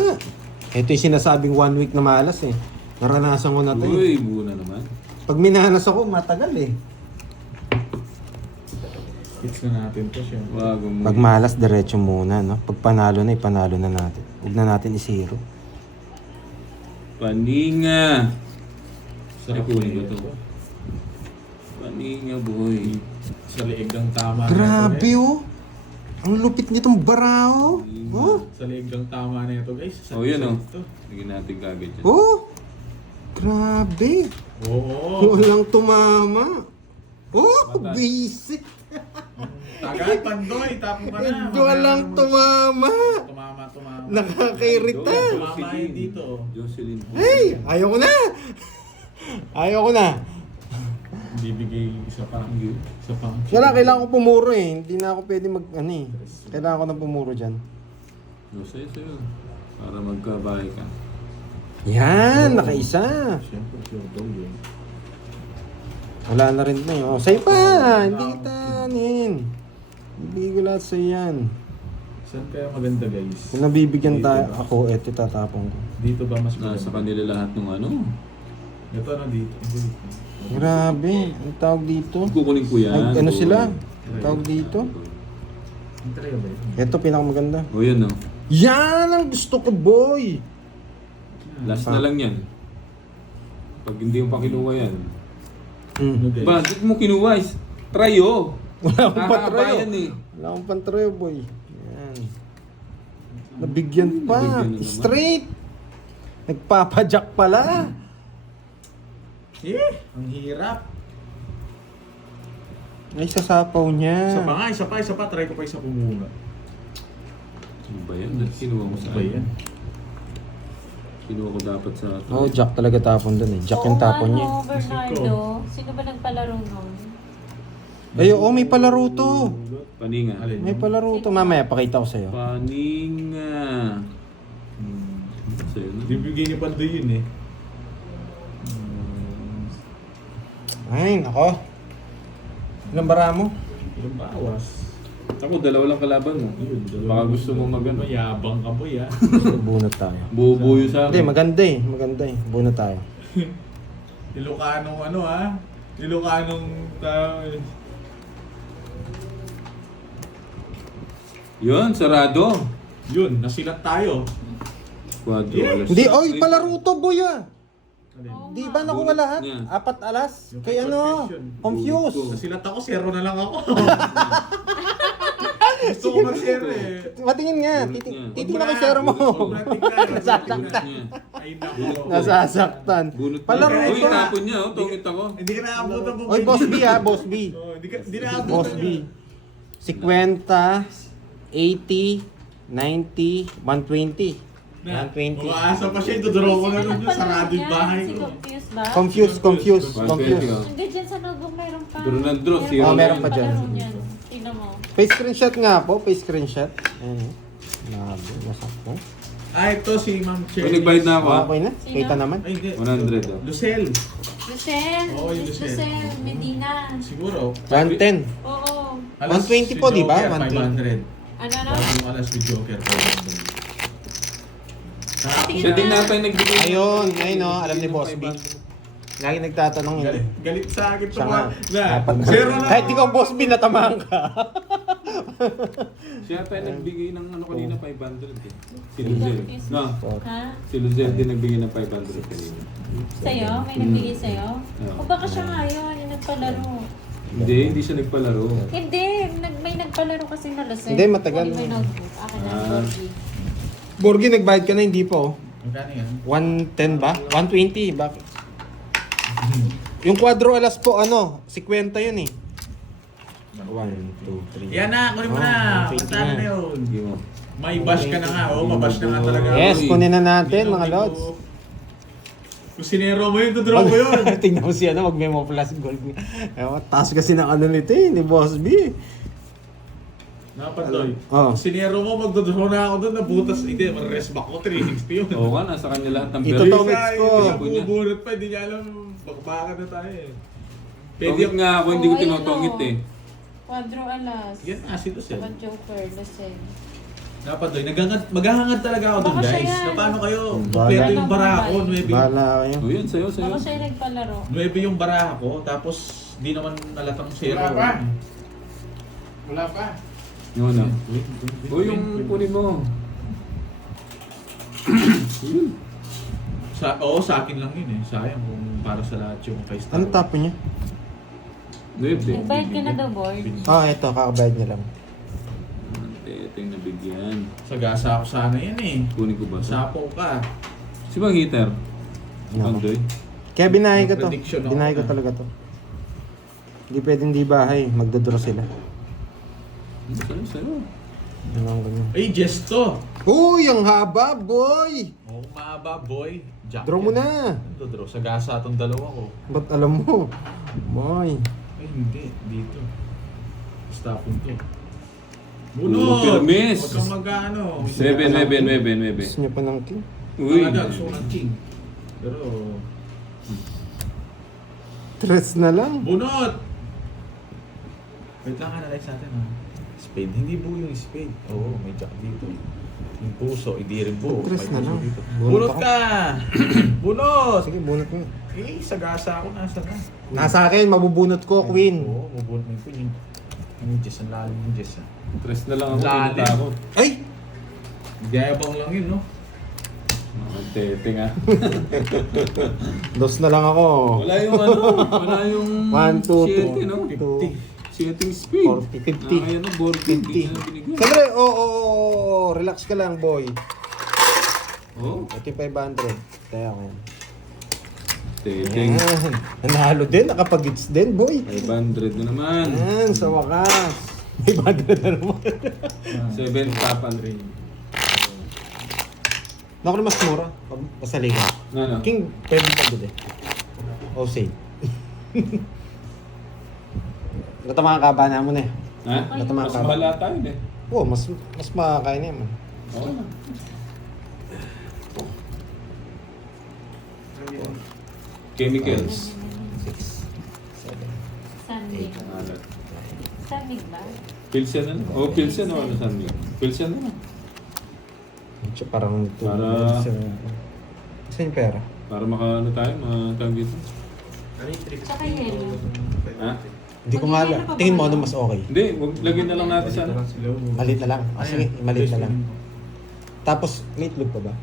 Ito yung sinasabing 1 week na malas eh. Naranasan ko na to eh. Uy, buo na naman. Pag minanas ako, matagal eh. Hits na natin to siya. Wag mo. Pag malas, diretso muna, no? Pag panalo na, ipanalo na natin. Huwag na natin i-zero. Paninga. Ay, Sarap kunin ko na to. ito. Paninga, boy. Sa leeg ng tama Grabe na ito, oh! Ang lupit nitong barao! Oh! guys. Sa leeg ng tama na ito guys. Oh, yun, oh. Ito. Bigyan natin kagad yan. Oh! Grabe! Oo. Walang tumama! Oh! Batas. Basic! Tagal, Pandoy. Tapo ka na. Walang tumama! Tumama. Nakakairita! Tumama yun dito. Jocelyn. Hey! Ayaw ko na! Ayaw ko na! Bibigay isa pa. Isa pa. Wala, kailangan ko pumuro eh. Hindi na ako pwede ano eh. Kailangan ko na pumuro dyan. No, sa'yo. Para magkabahay ka. Yan! Nakaisa! Siyempre, sure daw yun. Wala na rin na yun. Oh, sa'yo pa! Hindi kita anin. Bibigay ko lahat sa'yo yan. Saan kaya maganda guys? Kung nabibigyan Dito tayo, ba? ako, eto tatapong ko. Dito ba mas Nasa maganda? kanila lahat ng ano. Ito na dito. Grabe, ang tawag dito. Kukunin ko yan. Ay, ano boy. sila? Ang tawag dito. Ang talaga ba yun? Eto, pinakamaganda. O yan, no. Yan ang gusto ko, boy! Last na lang yan. Pag hindi mo pa kinuha yan. Mm. Bakit mo kinuha? Tryo. Wala akong patrayo. Kakabayan eh. Wala akong pantrayo, boy. Yan. Nabigyan pa. Nabigyan na naman. Straight. Nagpapadyak pala. Ang hirap. Ay, sasapaw niya. Isa pa nga, isa pa. Try ko pa isa po muna. Ano ba yan? Kinuha mo sa Ano ba yan? Kinuha ko dapat sa... Oh, Jack talaga tapon dun eh. Jack yung tapon niya. Oo, Bernardo. Sino ba nagpalaro nun? Ay, oh, may palaro to. Paninga. Alin? May palaro to. Mamaya, pakita ko sa'yo. Paninga. Sa'yo na. Di bigay niyo pa doon yun eh. Ay, nako. Ilang bara mo? Ilang bawas. Ako, dalawa lang kalaban mo. Baka gusto mo magano. Mayabang ka boy ah. Bunot tayo. Bubuyo sa Hindi, akin. maganda eh. Maganda eh. Bunot tayo. Ilocanong ano ah. Ilocanong tao. Yun, sarado. Yun, nasilat tayo. Quadro, Yeah. alas. Hindi, oy, palaro to, boy ah. Oo Di nga. ba nakuha lahat? Yeah. 4 alas? Yung Kay ano? confusion. Confused. Nasilat ako, 0 na lang ako. Gusto ko mag-zero eh. Patingin nga. Bunot niya. Titingnan ko yung zero mo. Nasasaktan. Ay nako. Nasasaktan. Bunot Palaro niya. Uy, ito. tapon niya, oh. Tungit ako. Hindi ka naabutan mo. Oy, Boss B ah, Boss B. Oh, Hindi na abutan. Boss B. 50, 80, 90, 120. 120. Umaasa pa siya, ituduro ko na Sino nun yung nagpalaro sarado yung niyan? bahay Si ko. Confused ba? Confused. 120, oh. Hindi, dyan sa notebook meron pa. Duro ng draw, Meron zero pa meron pa dyan. palaro niyan. Tingnan mo. Face screenshot nga po, face screenshot. Ayan. Nabi, masak po. Ah, ito si Ma'am Uy, Cherry. nagbayad na ako, ah. Okay na, Sino? kita naman. Ay, hindi. 100, oh. Lucel. Lucel. Oo, yung Miss Lucel. Lucel. Medina. Siguro. 110. Oo. 120 po, di ba? 100. Ano na? Yung alas with Joker. 500. Siya din nata yung nagbigay. Ayun, ayun oh, alam ni Boss B. Lagi nagtatanong yun. Galit, galit sa akin Siya to nga. na. Dapat Zero na. kahit ikaw Boss B, natamaan ka. Siya tayo nagbigay ng ano kanina, 500 eh. Si Luzel. No, Ha? si Luzel din nagbigay ng 500 kanina. Sa'yo? May nagbigay sa'yo? Oo. O baka siya nga yun, yung nagpalaro. Hindi siya nagpalaro. Hindi, may nagpalaro kasi na Lucel. Hindi, matagal. Kunin mo yung notebook. Akin na, Ah. Borgie. Borgie, nagbayad ka na, hindi po. Magkano yan? 110 ba? 120, bakit? Yung quadro alas po, ano, 50 yun eh. 1, 2, 3. Yan na, kunin mo Oh, na. 120 Matalo na na. yun. Hindi mo. May bash ka na nga. Oh, mabash na nga talaga. Yes, Uy. kunin na natin Hindi mga mo- lods. Kung sinero mo yun, tudraw ko yun. Tingnan mo siya na, mag-memo plus gold. Ewan, taas kasi ng ano nito eh, ni Boss B. Napatoy. Oh. Kung sinero mo, magdodraw na ako doon. Nabutas. Hindi, mag-rest back ko. 360 yun. Oo nga, nasa kanya lahat ng Ito berry. to, Tongits ko. Hindi siya bubunot pa. Hindi niya alam. Bakbakan na tayo eh. Tongit nga ako, hindi ko Oo, ayun, tinotongit oh. eh. Quadro alas. Yan na, si Lucel. Saka Joker, Lucel. Napatoy. Maghahangad talaga ako doon, Baka siya guys. yan. Na paano kayo? Bahala. Kompleto yung baraha ko. Bahala kayo. O yun, sa'yo, sa'yo. Baka siya yung nagpalaro. 9 yung baraha ko. Tapos, di naman nalatang zero. Wala pa. Wala pa. Yun na. O yung kunin mo. Sa akin lang yun eh. Sayang kung para sa lahat yung kay Star. Ano tapo niya? Nuebe. Nagbayad ka na daw, board. Ah, ito, kakabayad niya lang. Ito yung nabigyan. Sagasa ako sana yan eh. Kunin ko ba? Sapo ka. Si Bang Hitter. Nako. Pandoy. Kaya binahay ko to. Prediction ako Binahay ko na. talaga to. Hindi pwedeng di bahay, magdodraw sila. Sa'yo, sa'yo. Ano ang ganyan? Ay, Jesto! Uy, ang haba, boy! Oo, mahaba boy. Jack Draw mo yan. na. Ito, draw. Sagasa itong dalawa ko. Ba't alam mo? Boy. Ay, hindi. Dito. Stopin to. Oh, Bunot! permis. Huwag kang mag-ano. 9. Gusto niya pa ng king. Uy. Talaga, gusto ko ng king. Pero, Tres na lang. bunot! Wait lang, analyze natin ha. Spade. Hindi buo yung spade. Oo, may jack dito. Yung puso, hindi rin buo. Tres May na puso lang. dito. Bunot Bunot ako. ka! Bunot! Sige, bunot mo. Eh, sagasa ako. Nasa na? Nasa akin, mabubunot ko, queen. Oo, mabunot mo yung queen. Yung Jess, ang lalim yung Jess ha. Tres na lang ako. Lalim. Natakot. Ay! Gayabang lang yun, no? Magtete nga. Dos na lang ako. Wala yung ano, wala yung 1, 2, 7, no? 2, 7 speed. 40, 50. Ayan na, board 50 na binigyan. Siyempre, relax ka lang, boy. Oh, Ito yung 500. Kaya ko yan. teteng. Yan. Nanalo din, nakapag-hits din, boy. 500 na naman. Yan, sa wakas. 500 na naman. 7 tapan. Naku na mas mura. Pasaligan. Ano? King, pwede pa doon eh. O save. Natamaan ka ba naman eh? Ha? Natamaan Mas ka ba? bahala tayo eh. Oo, mas makakain na yan. Oo na. Chemicals. 6, 7. Sunday. Alat. Sunday ba? Pilsen na. Oh, pilsen o ano saan yun? Pilsen na. Ito parang ito. Para- Saan yung pera? Para makaano tayo, makatawag dito. Tsaka yelo. Ha? Hindi ko nga alam. Tingin mo ano mas okay. Hindi, wag lagyan na lang natin sa ano. Maliit na lang. Sige, maliit na lang. Tapos, may itlog pa ba?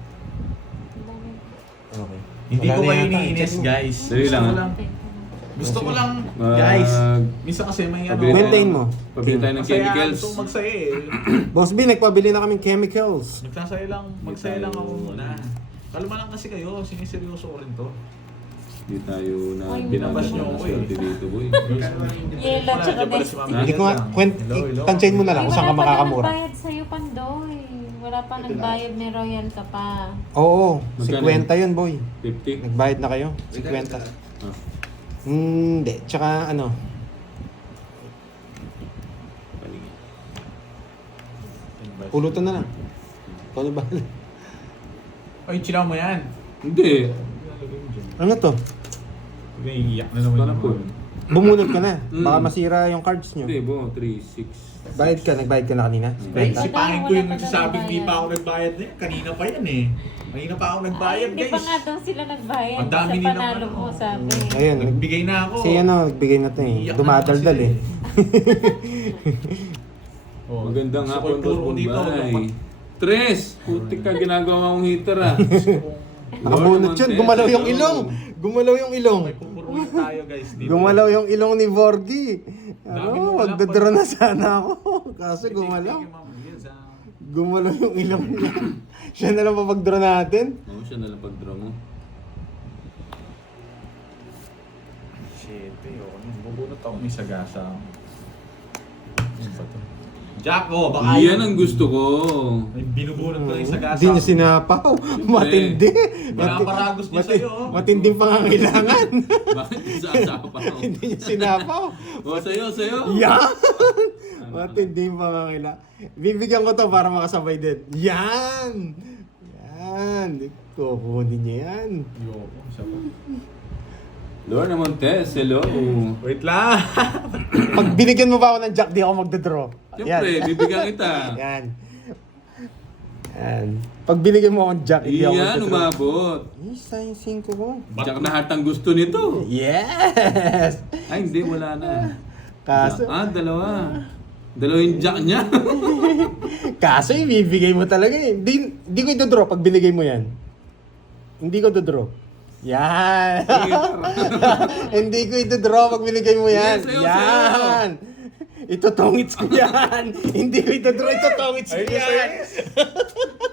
Okay. Hindi Wala ko na kayo yata. iniinis, Check mo. guys. Dali lang, Gusto ko ha? lang. Gusto ko lang, Mag- guys. Minsan kasi may ano. Pabili tayo- Maintain mo. Pabili tayo ng Masaya, chemicals. gusto ko magsaya eh. Boss B, nagpabili na kaming chemicals. Magsasaya lang, magsaya lang ako muna. Kalma lang kasi kayo, siniseryoso ko rin to. Hindi tayo na Ay, binabash niyo nyo ako ako eh. dito, boy. Yelo tsaka Destiny. Hindi ko nga, tansyahin mo na lang kung saan ka makakamura. Wala pa nagbayad sa'yo, Pandoy. Wala pa nagbayad, may royal ka pa. Oo, Magkano 50 yun, boy. 50? Nagbayad na kayo? 50. Ah. Hindi, tsaka ano, Paligid. pulutan na lang. Ano ba? Ay, chila mo yan. Hindi. Ano to? Iiyak na naman. Paano po? Bumunot ka na. Mm. Baka masira yung cards nyo. Hindi, bo. 3, 6. Nagbayad ka na kanina? Ay, 50? si pangin ko yung Wala pa nagsasabing daw di pa ako nagbayad. nagbayad na yan. Kanina pa yan eh. Kanina pa ako nagbayad, Hindi guys. pa nga daw sila nagbayad. Ang dami sa nilang panalo ano. mo, sabi. Ayun, Nagbigay na ako. si ano, nagbigay na to eh. Iiyak na Dumadaldal naman eh. Oh, Magandang gusto ko hapon, yung turo Boss ko dito. Bombay. Tres! Putik ka, ginagawa mong heater ah. Nakabunot yun, gumalaw yung ilong. Gumalaw yung ilong. May pupuruin tayo, guys. Dito. Gumalaw yung ilong ni Borgie. Dami Ano, mo walang magdodraw na sana ako. Kaso Thank gumalaw. you, Ma'am. Yes, ah. Gumalaw yung ilong niya. Siya na lang papag-draw natin. Oo, siya nalang pag-draw mo. Shit, eh. Oh. Bubunot ako may sagasa. Ano ba to? Jacko, baka Yan ang gusto ko. May binubunot ko na yung sagasa. Hindi niya sinapaw. Matindi. Pinaparagos niya sa'yo, oh. Matinding pangangailangan. Bakit isasapa ako? Hindi niya sinapaw. O, sa'yo. Yan! Matinding pangangailangan. Bibigyan ko to para makasabay din. Yan! Yan! Kukunin niya yan. Yoko, isa pa. Lorna Montes, hello. Wait lang. Pag binigyan mo pa ako ng jack, di ako magdodraw. Siyempre, bibigyan kita. Yan. Yan. Pag binigyan mo akong jack, hindi ako Iyan, magdodraw. umabot. Isa yung 5 ko. Jack na heart ang gusto nito. Yes! Ay, hindi, wala na. Kaso, Dalawa. Dalawa yung jack niya. kaso ibibigay mo talaga eh. Hindi ko ito-draw pag binigay mo yan. Hindi ko ito-draw. Yan! Hindi ko ito-draw pag binigay mo yan. Sige, sayo, Yan! Ito tongits ko yan. Hindi ko ito-draw, ito tongits ko yan.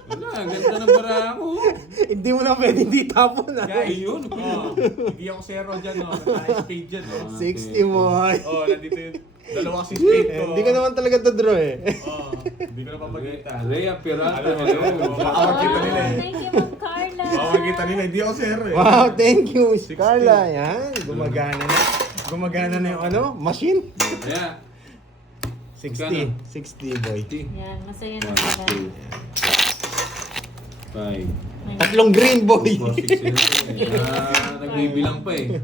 Wala, ganda ng bara mo. Hindi mo na pwede hindi tapon ah. Guys, Ayun. oh, hindi ako zero dyan, no. Naka-spade dyan, no. 60 boy. Oh, nandito yung dalawa kasi spade ko. Hindi ko naman talaga ito-draw eh. Oh, hindi ko na papagita. Rhea Pirata, Alam mo, hello. baka makita nila eh. Thank you, Ma'am Carla. Baka makita nila, hindi ako zero eh. Wow, thank you, 60. Carla. Yan, gumagana na. Gumagana na yung ano, machine. Rhea. 60. 60 boy. Yan, masaya na 1, sila. 2, 5. Tatlong green boy. 4, 6, 7. Nagbibilang pa eh.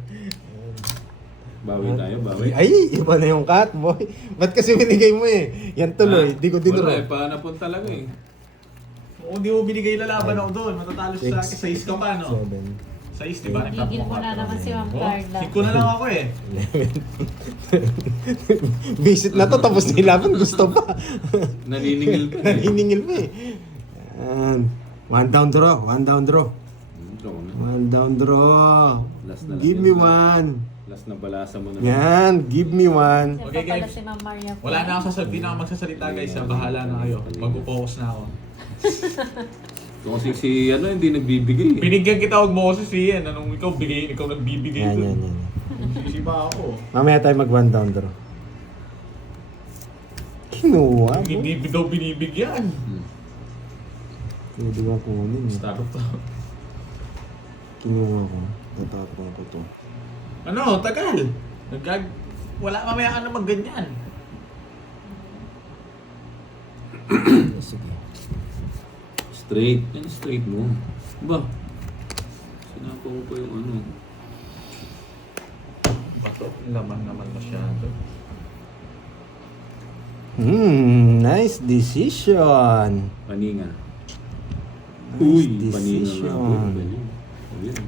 Bawi tayo, bawi. Ay, iba na yung cat boy. Ba't kasi binigay mo eh? Yan tuloy, di ko Wala dinuro. eh, paanapon talaga eh. Kung hindi mo binigay lalaban ako doon, matatalo siya sa akin. 6 ka pa, no? 7. 6, di ba? Gigil mo na naman si Ma'am Oh, Carla. 5 na lang ako eh. Visit na to, tapos nilaban, gusto pa. Naniningil ka eh. Naniningil pa eh. Yan. One down draw. One down draw. Draw na. One down draw. Last na lang Give yan, me last. one. Last na balasa mo na. Yan, give me one. Siya Okay, pa pala guys. si Ma'am Maria. Wala na ako sasabihin, na ako magsasalita guys. Bahala na kayo. Mag-focus na ako. Ito kasi si ano, hindi nagbibigay. Pinigyan kita, huwag mo ko sisiyan. Anong ikaw bigay, ikaw nagbibigay Yan, dun. yan, yan. Sisi ba ako? Mamaya tayo mag one down draw. Kinuha mo. Hindi daw binibigyan. Pwede ba kunin? Start to. Kinuha ko. Natapon ko to. Ano, tagal. Wala mamaya ka naman ganyan. Sige. Straight. Yan, straight mo. Ba? Sinapa ko pa yung ano. Bato, laman naman masyado. Nice decision. Paninga. Nice Uy, paninga nga decision. po. Galing. Galing.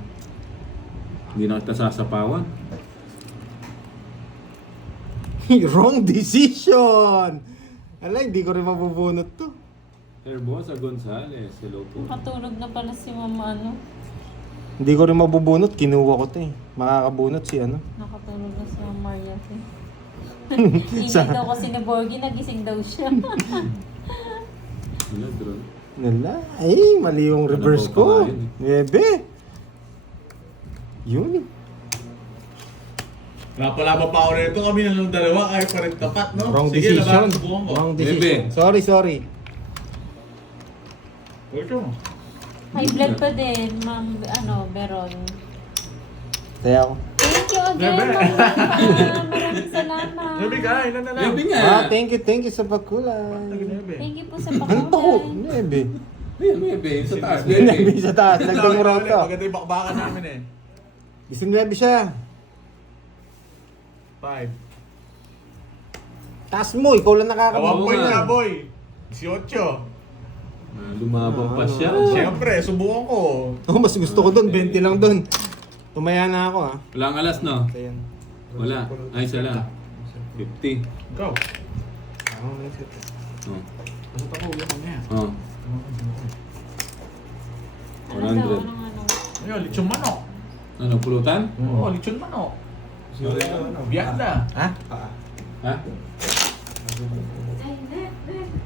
Hindi na kita sasapawan. Wrong decision! Ala, hindi ko rin mabubunot to. Herbosa Gonzales. Hello po. Nakatulog na pala si Mama ano. Hindi ko rin mabubunot, kinuha ko to eh. Makakabunot si ano. Nakatulog na si Ma'am Maria. Iisip daw kasi ni Borgie, nagising daw siya. Wala, drone. Nala, ay, mali yung reverse Ano ko. pa nga yun 9. Yun. Napalaba pa ako nito kami na ng dalawa, kaya pa rin tapat, no? Wrong Sige, decision. labanan subukan ko. Wrong Bebe. decision. Sorry. Ito. High blood pa din, Ma'am Beron. Kaya ako. Thank you again, Bebe. Ma'am Maria. Maraming salamat. Nebe ka, ilan na lang? Yabi nga. Thank you sa pagkulay. Nebe. Thank you po sa Ano to? pakulay. Nebe. Maybe. Sa taas. Nebe Maybe. sa taas. Nagdang mo raw to. Maganda yung bakbakan namin eh. 19 siya. 5. Taas mo, ikaw lang Kawan nakakabuo. boy nga. na boy. 18. Lumabang pa siya. Siyempre, subukan ko. Oh, mas gusto ko doon, 20 lang doon. Tumaya na ako ah. Wala ang alas, no? Ayan. Wala. Ay, sala. 50. Go. Oh. Pasok ako, ulo mamaya. Oh. Ano daw, 100. ano. Ayun, lechon manok. Ano, pulutan? Oo, lechon manok. Bianda. Ha? Ha?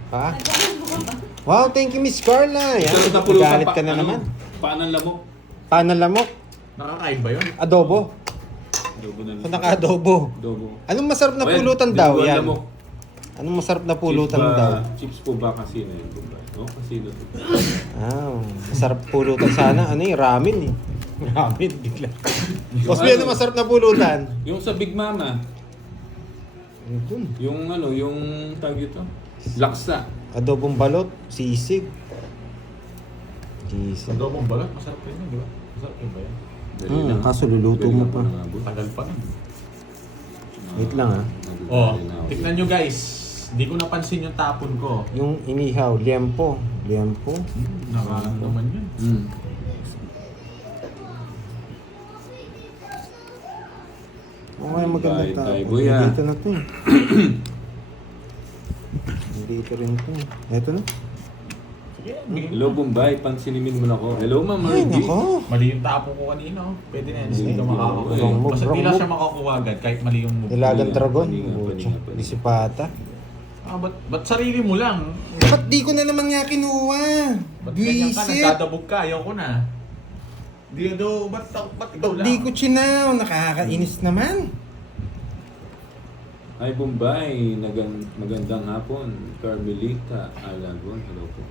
Pa? Wow, thank you Miss Carla. Yan, Ito, napulutan galit pa. ka na Ano? naman. Paanang lamok? Paano lamok? Nakakain ba yun? Adobo. Adobo na Kung naka-adobo. Adobo. Anong masarap na Well, pulutan di daw ko yan? lamok. Anong masarap na pulutan Chips ba- daw? Chips po ba kasi na yun? No? Kasi na to. Ah, masarap pulutan sana. Ano yung ramen eh. Ramen bigla. Osby, ano masarap na pulutan? Yung sa Big Mama, Ano dun? yung ano, yung tawag ito? Laksa. Adobong balot, sisig. Sisig. Adobong balat, masarap rin yun, di ba? Masarap yun ba yan? Dali lang. Kaso luluto Dali mo lang pa. nangabot. Tagal pa nun. Wait lang ah. Oh, Dali na ako. tignan nyo guys. Hindi ko napansin yung tapon ko. Yung inihaw, liempo. Liempo. Nakaano naman yun. Mm. Okay, maganda Tayo, tao. tayo, kuya. Dito na to eh. Dito rin to. Ito na. Sige, bigyan Hello, Bombay. Pansinimin mo na ako. Hello, Ma'am Ay, Margie. nako. Mali yung tapon ko kanina. Oh. Pwede na yan. Hindi ka makakakuha. Wrong move, Basta wrong hindi lang move. siya makakuha agad kahit mali yung move. Nilagang dragon. Paninga, paninga, paninga. Disipata. Ah, ba't sarili mo lang? Ba't di ko na naman nga kinuha? Ba't ganyan ka? Visit. Nagdadabog ka. Ayaw ko na. Di daw, ba't ikaw Ba't lang? di ko chinaw? Nakakainis naman. Hi, Bombay. Magandang hapon. Carmelita Alagon. Hello po.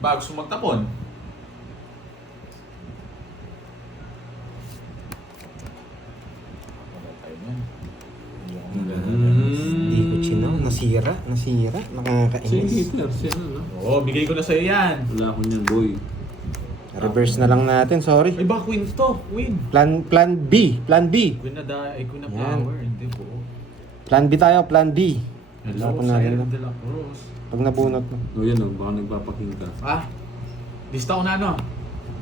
Ba, gusto magtapon? Di ko chinaw. Nasira. Si Nakakainis. Peter, siya na, no? Oo, bigay ko na sa'yo yan. Wala ko niyan, boy. Reverse na lang natin. Sorry. Ay ba, queen to? Queen. Plan B. Plan B. Queen na queen na Yan. power. Hindi po. Plan B tayo. Plan B. Hello, Tapon natin Sire na. de la Cruz. Pag nabunot na. O yan, o. Baka nagpapaking ka. Ah, lista ko na ano.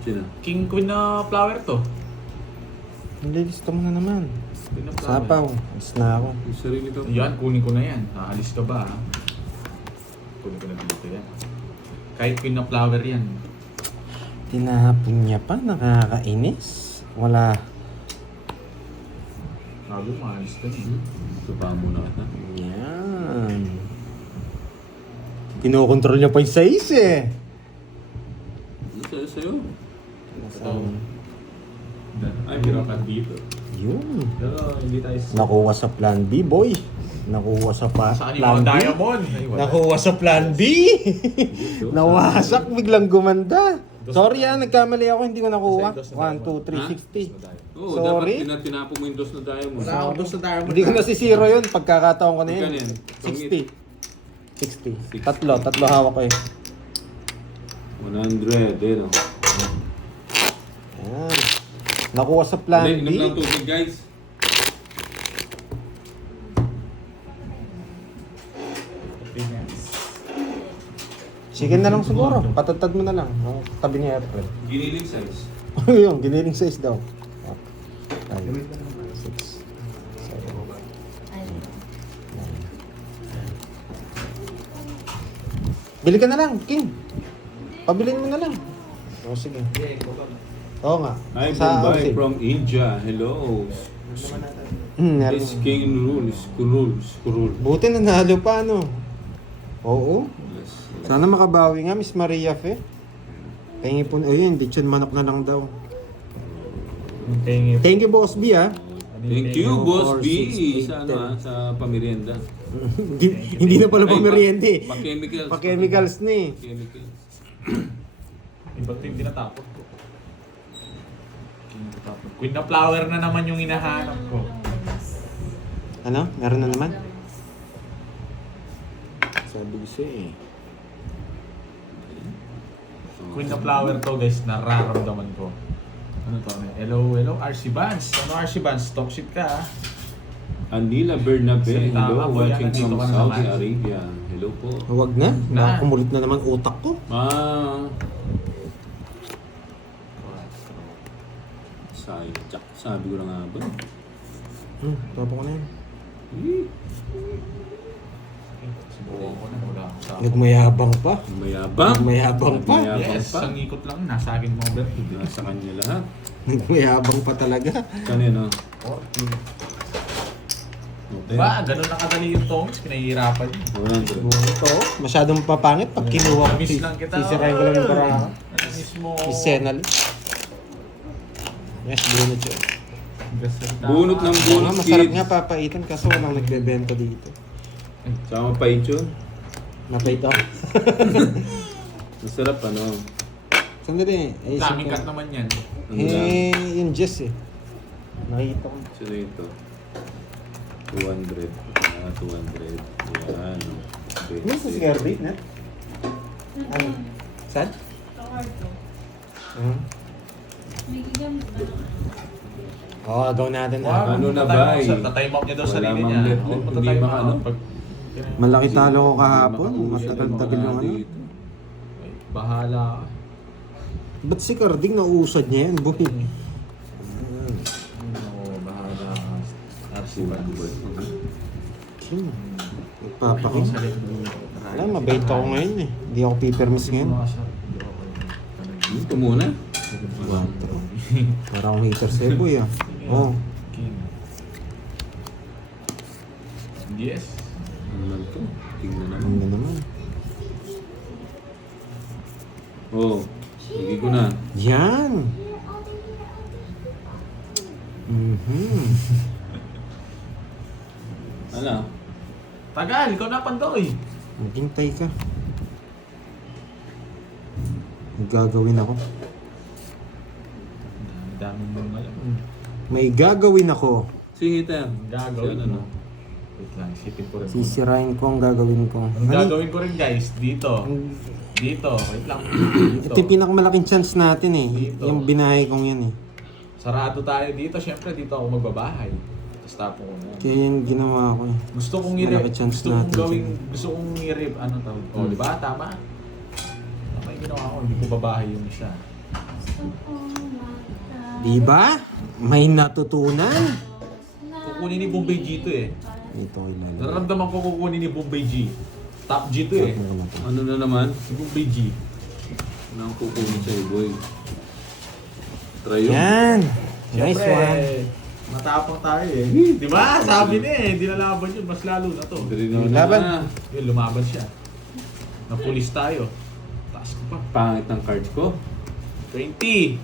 Sino? King queen na flower to. Nililista mo na naman. Queen na flower. Sapaw. Alis na ako. Yung sarili ko. Yan, kunin ko na yan. Aalis ka ba ha? Kunin ko na dito yan. Kahit queen na flower yan. Tinapon niya pa, nakakainis. Wala. Sabi mo, maalis ka na. Ito pa muna kita. Yan. Kinokontrol niya pa yung size eh. Sa'yo. Ay, hirap ka dito. Yun. Pero hindi tayo... Nakuha sa plan B, boy. Nakuha sa Saan yung plan mga B. diamond? Ay, wala. Nakuha sa plan B. Nawasak, biglang gumanda. Sorry nagkamali ako, hindi ko nakuha. 1, 2, 3, 60. Oo, Sorry. dapat tinapon mo yung dos na diamond. Wala akong dos na diamond. Hindi ko nasisiro yun, pagkakataon ko na Magkano yun. yan? 60. Tatlo hawak ko eh. 100, eh, no? Ayan. Nakuha sa plan Hindi, inom B. lang tubig, guys. Chicken na lang siguro. Patatad mo na lang. Oh, tabi ni April. Giniling size. Yung giniling size daw. 5, 6, 7, Bili ka na lang, King. Pabilin mo na lang. O, sige. Oo nga. Hi, Sa Bombay outfit. from India. Hello. Meron. It's King Rule. Skurul. Buti nanalo pa, ano? Oo. Yes. Sana makabawi nga, Miss Maria Fe. Pahingi po, ayun, lechon manok na lang daw. Thank you, Boss B, ah. Thank you, Boss B. 4, 6, 8, Sa ano, sa pamirienda. Hindi na pala Ay, pameriente. Pa-chemicals. Pa-chemicals na eh. Chemicals. Iba't yung tinatapon ko. Queen na flower na naman yung hinahanap ko. Ano? Meron na naman? Sabi ko siya eh. Queen na flower to guys, nararamdaman ko. Ano to? Hello, RC Vans. Ano RC Vans? Talk shit ka ah. Anila Bernabe. Salita Hello, ka, boy. watching Nandito from ka na Saudi naman. Arabia. Hello po. Huwag na. Na. Nakakumulit na naman utak ko. Sayang. Sabi ko na nga ba? Tapo ko na yun. Subukan ko na, wala akong tao. Nagmayabang pa. Mayabang. Nagmayabang pa. Mayabang Yes, pa. ang ikot lang, nasa akin mga birthday. Nasa kanya lahat. Nagmayabang pa talaga. Kanino? Diba, ganun na kadali yung tongs, pinahihirapan yun. 100. Ito, masyadong papangit pag kinuha ko. Miss lang kita. Sisirain ko lang yung baraha. Ano mismo? Miss Senal. Yes, bunot yun. Bunot ng Oo bunot, nga, masarap kids. nga papaitan kaso walang nagbebenta dito. Sama pa yun. Napait ako. Masarap ano. Sandali. Eh, Daming cut naman yan. Ano lang. yung Jess eh. Nakita ko. Sino ito? 200. 200. Yan. Ano sa cigar date na? Ano? Saan? Oo, agaw natin. Wow, Ano na ba, eh? Tatime out niya daw Wala sarili mang niya. let- Oo, hindi matatime makaano. out. Pag- Malaki talo ko kahapon. Hindi Matagal-tagal yung ano. dito. Ay, bahala ka. Ba't si Carding nauusad niya yan, boy? Oo, bahala ka. RC Vans. Nagpapakin. Wala, mabait ako ngayon eh. Hindi ako pipermis ngayon. Ito muna. Para akong hater sa'yo, boy ah. Oo. King. Yes. Ano lang to? Tingnan naman. Ano na naman. Oh, hindi ko na. Yan! Mhm. Ano? Tagal, ikaw na pandoy. Maghintay ka. May gagawin ako. Dami mong alam. May gagawin ako. Si Heater. Gagawin Si ano? mo. Wait lang, isipin ko rin. Sisirain ko ang gagawin ko. Ang gagawin ko rin guys, dito. Dito, wait lang. Ito yung pinakamalaking chance natin eh. Dito. Yung binahay kong yan eh. Sarado tayo dito, syempre dito ako magbabahay. Tapos tapo ko na. Kaya yung ginawa ko eh. Gusto kong Malaki chance gusto kong natin. gawing, gusto kong i-rip, ano tawag ko, di ba? Tama? Tama yung ginawa ko, hindi ko babahay yung isa. Diba? May natutunan. Kukunin ni Bombay G to eh. Ito ko Nararamdaman ko kukunin ni Bombay G. Top G to eh. Ano na naman? Si Bombay G. Nang kukunin sa'yo, boy. Try yun. Yan. Nice Siyempre, one. matapang tayo eh. Di ba? Sabi niya eh, hindi na laban yun. Mas lalo na to. Drino Laban. na. Yun, lumaban siya. Napulis tayo. Taas ko pa. Pangit ng cards ko. 20.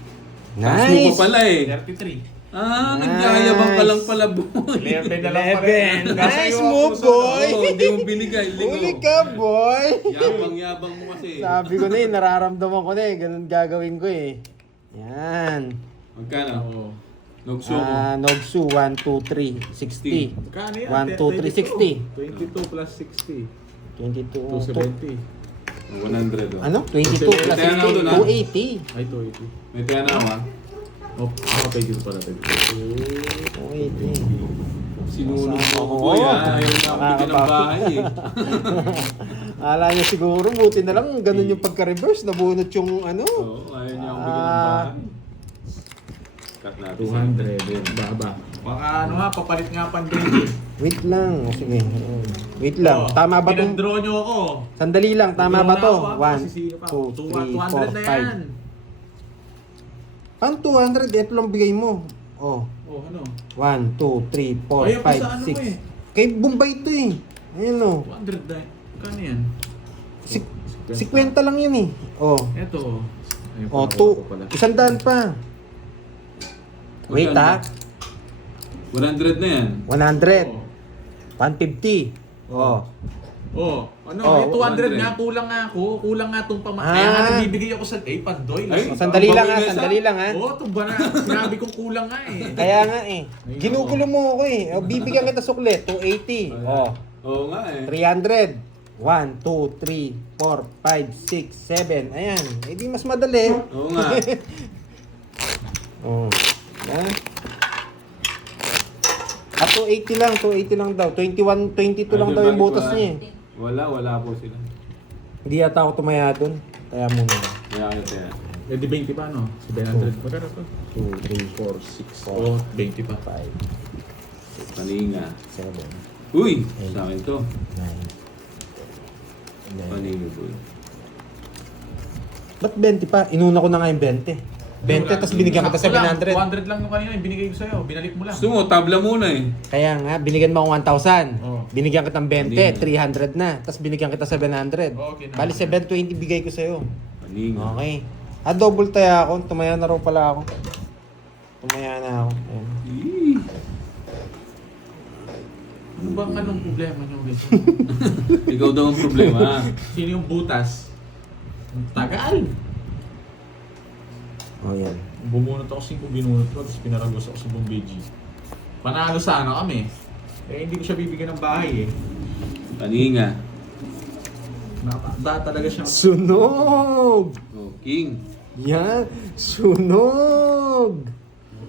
Taas mo Nice. pa pala eh. 33. Ah, Nice. nagyayabang ka lang pala, boy. 11 na lang pa rin. Nice move, boy. Oo, hindi mo binigay. Huli ka, boy. Yabang-yabang mo kasi. Sabi ko na eh, nararamdaman ko na eh. Ganun gagawin ko eh. Yan. Magkano? Oo. Nogso mo. Nogsu, 1, 2, 3, 60. Magkano yan? 1, 2, 3, 60. 22 plus 60. 22, 270. 100 oh. Ano? 22 plus Kaya na ako 60, dun, ah. 280. Ay, 280. May kaya na ako ah. Oh, pwede pala tayo. 280. Sinulog mo ako, Oo. boy ah. Ayaw na ako bigyan ng bahay eh. Akala niya siguro, buti na lang, ganun yung pagka-reverse, nabunot yung ano. Oo, ayaw niya akong bigyan ng bahay. Cut natin. 200. Yun, baba. Baka ano nga, papalit nga pandemic. Wait lang, sige. Wait lang, tama ba itong... Pinag-draw nyo ako. Sandali lang, tama ba to? Draw na ako, 1, sisino pa. 200 2, 3, 4, na yan. 5. Paano 200? Ito lang bigay mo. Oh, Oh, ano? 1, 2, 3, 4, Ayaw pa sa ano 5, mo eh. 6. Kay Bombay ito eh. Ayan o. 200 na. Kano yan? 50 lang yun eh. Oh. Eto. Ayun, Oh, panakuha ko pala. 200 pa. Wait ha. 100 na yan. 100. Oh. 150. Oh. Oh, ano? Oh, yung 200 100. nga, kulang nga ako. Kulang nga itong Ah. Kaya nga nagbibigay ako sa... Pandoy. Ay, Oh, sandali lang ha, Bawi mesa? sandali lang ha. Oo, ito ba na? Sinabi kong kulang nga eh. Kaya nga eh. Ginugulo mo ako eh. Oh, bibigyan kita suklet. 280. Oh. Oo nga eh. 300. 1, 2, 3, 4, 5, 6, 7. Ayan. Eh di mas madali. Oo nga. Oh. Yan. Ah, 280 lang. 280 lang daw. 21, 22 lang Ano, daw yung bakit butas wala? niya eh. Wala po sila. Hindi yata ako tumaya doon. Kaya muna. Kaya kayo tayo. Eh, di 20 pa, no? 700. Magkano to? 2, 3, 4, 6, Oo, 20 pa. 5, Paninga. 7, Uy! Sa akin to. 9. Paninga boy. Ba't 20 pa? Inuna ko na nga yung 20. 20 tapos binigyan kita Sakto lang, 700. 200 lang yung kanina, yung binigay ko sa'yo. Binalik mo lang. Gusto mo, tabla muna eh. Kaya nga, binigyan mo ako 1,000. Oo. Binigyan kita ng 20, Hindi. 300 na. Tapos binigyan kita 700. Okay na. Bali 720 bigay ko sa'yo. Paninga. Okay. Double taya ako. Tumaya na raw pala ako. Tumaya na ako. Ayan. Eee. Ano bang anong problema nyo guys? Ikaw daw ang problema. Sino yung butas? Ang tagal. Oh, yan. Bumunot ako 5 binunot ko, tapos pinaragos ako sa Bombeji. Panalo sana kami. Eh, hindi ko siya bibigyan ng bahay eh. Paninga. Talaga siya. Sunog! Oh, king. Yan. Sunog!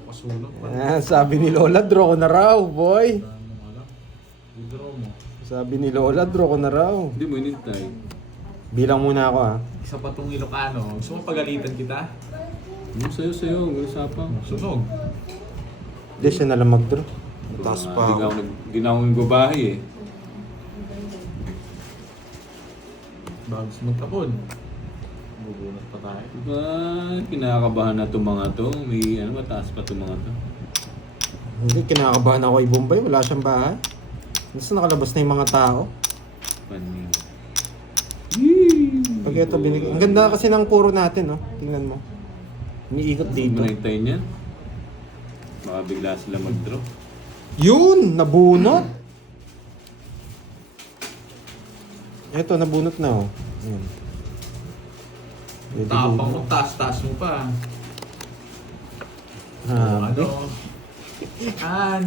Pasulog pa. Sabi ni Lola, draw ko na raw, boy. Ano mo alam? Withdraw mo. Sabi ni Lola, draw ko na raw. Hindi mo inintay. Bilang muna ako ha. Isa pa tong Ilocano. Gusto mo pagalitan kita? Ano sa'yo, usapang. Sunog. Hindi siya nalang mag-draw. Taas pa ako. Hindi na ako nagbabahay eh. Bago sumagtapon. Bubunot pa tayo. Diba, kinakabahan na itong mga to. May mataas pa itong mga to. Hindi, kinakabahan ako kay Bombay. Wala siyang bahay. Nasa nakalabas na yung mga tao. Paninga. Pag ito binigay. Ang ganda kasi ng puro natin, no? Tingnan mo. Iniikot Hindi dito. mo nahintayin yan. Baka bigla sila mag-draw. Yun! Nabunot! Ito, nabunot na, oh. Ayan. Pwede Tapang ko- mo, taas mo pa. Ah, Ano? An.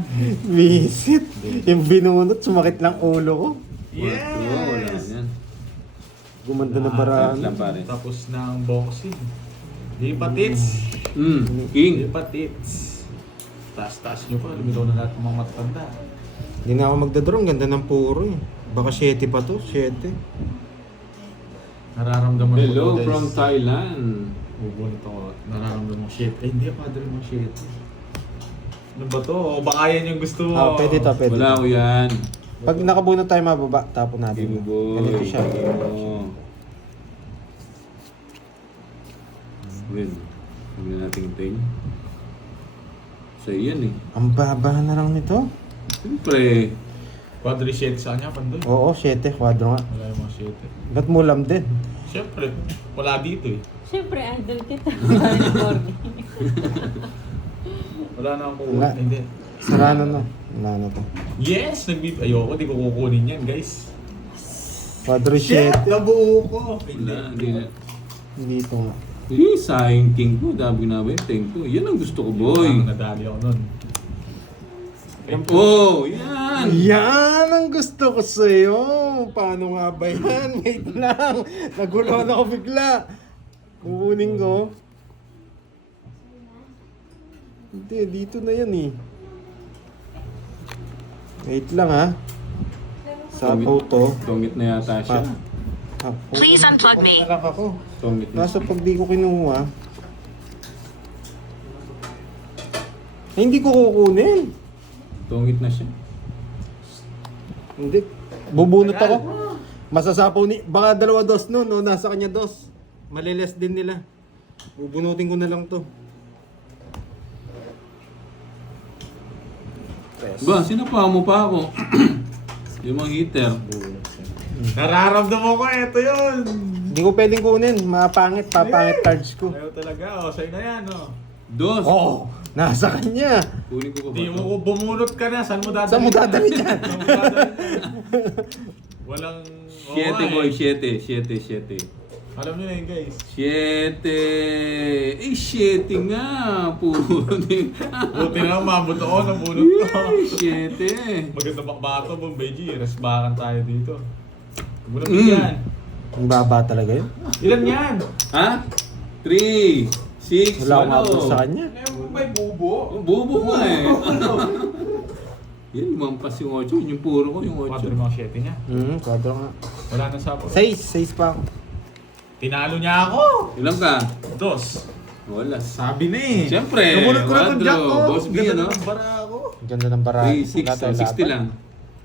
visit! Yung binunot, sumakit lang ulo ko. Wala Yes! yan. Gumanda na Lang baraan. pare. Tapos ng boxing. Di pa tits. King. Di pa tits. Taas-taas nyo pa. Lumitaw na lahat ng mga matanda. Hindi na ako magdadraw. Ang ganda ng puro, eh. Baka 7 pa to. 7. Nararamdaman ko Hello to, guys. from Thailand. Bubunot ako. Nararamdaman ko shit. Eh, hindi ako padre mo shit. Ano ba to? O baka yan yung gusto mo. Ah, pwede to, pwede. Wala ko yan. Pag nakabunot tayo mababa, tapon natin. Game boy. Ganito siya. Oo. hintay niya. Sa'yo yan eh. Ang baba na lang nito. Siyempre, Quadri 7 sa kanya, Pandoy. Oo, 7, kwadro nga. Wala yung mga 7. Ba't mulam din? Siyempre, wala dito eh. Siyempre, idol kita. Parang ni Corny. Wala na akong Wala. kukunin. Hindi. Sara na no. Wala na to. Yes! Ayoko, di ko kukunin yan, guys. Kwadro 7. Nabuo ko. wala. Hindi na. Dito nga. Sayang king ko. Dabi na ba yung king ko? Yan ang gusto ko, boy. Nadali ako nun. Oh, yan! Yan ang gusto ko sa'yo. Paano nga ba yan? Wait lang. Naguluhan ako bigla. Kukunin ko. Hindi, dito na yan eh. Wait lang ha. Sapaw to. Tungit na yata siya. Please unplug me. Alak ako. Tungit na. Nasa pag di ko kinuha. Hindi ko kukunin. Tungit na siya. Hindi. Bubunot ako. Masasapaw ni... Baka 2 dos no, no? Nasa kanya 2. Maliles din nila. Bubunutin ko na lang to. Ba, sinapa mo pa ako. Yung mga heater. Nararamdaman ko, eto yun. Hindi ko pwedeng kunin. Mapangit. Papangit cards ko. Ayaw talaga, sa'yo na yan, Dos! Oh! Nasa kanya. Kunin ko pa ba Di ito? mo ko bumunot ka na, saan mo dadali? Saan mo dadali yan? Saan mo dadali? Walang... Siete, Oo, boy. eh. Siete. Alam nyo na yun, guys. 7. Eh, 7 nga. Puro din. Buti na mabot ako, nabunot ko. 7. Maganda bakbato, Bombay G. Resbakan tayo dito. Bunot yan. Ang baba talaga yun. Ilan yan? Ha? 3, 6, Wala akong abot sa kanya. May bubo. Oh, bubo nga eh. Yan, lumampas yung 8. Yun yung puro ko, yung 4 8. mga 7 niya. Kwadro nga. Wala na sa 6 pa ako. Tinalo niya ako. Ilan ka? 2. Wala. Sabi na eh. Siyempre, Nabunot ko na itong Wadro, jack ko. Boss B, Ganda ano? ng bara ako. Ganda ng bara. 3, 6, 60 lang.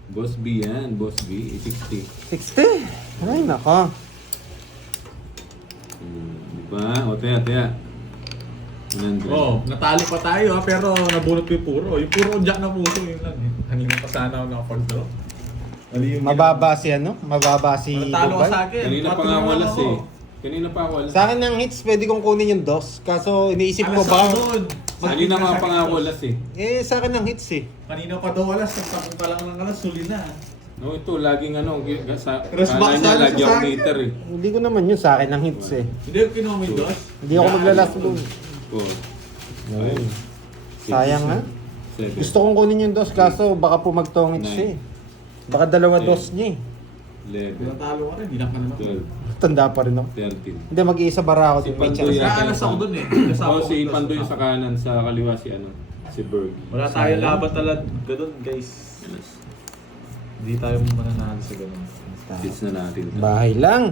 Boss B yan, Boss B, 60. 60. Ay, nako. Di ba? O, taya. 100. Oh, natalo pa tayo ha, pero nabunot ko yung puro. Yung puro jack na puso, yun lang eh. Kanina pa sana ako nakapag-draw. Mali yung Mababa si ano? Mababa si Natalo ka Dubai. sa akin. Kanina pa nga walas eh. Kanina pa walas. Sa akin ng hits, pwede kong kunin yung dos. Kaso iniisip ko Alas ba? ako doon. Kanina nga pa nga walas eh. Sa akin ng hits eh. Kanina pa daw alas, nagtapong pa lang ng alas, suli na. No, ito, laging ano, sa Resback kala niya, sana lagi sa ako akin. meter eh. Hindi ko naman yun sa akin ng hits eh. Hindi ko kinuha mo yung dos. Hindi ako maglalast doon. Oh, Yun. Sayang ha? 7. Gusto kong kunin yung dos kaso baka po magtongit siya eh. Baka 2 dos niya eh. 11, Natalo ka rin, hindi na ka naman. 12, Tanda pa rin ako. 13. Hindi, mag-iisa bara ako Si din. May Pandoy chance. yan. Nakaalas ako dun eh. Kasama Oh, ko si yung dos. Pandoy sa kanan, sa kaliwa si ano, si Berg. Wala tayo laban talaga doon, guys. Yes. Hindi tayo mananalo sa ganun. Hits na natin to. Bahay lang.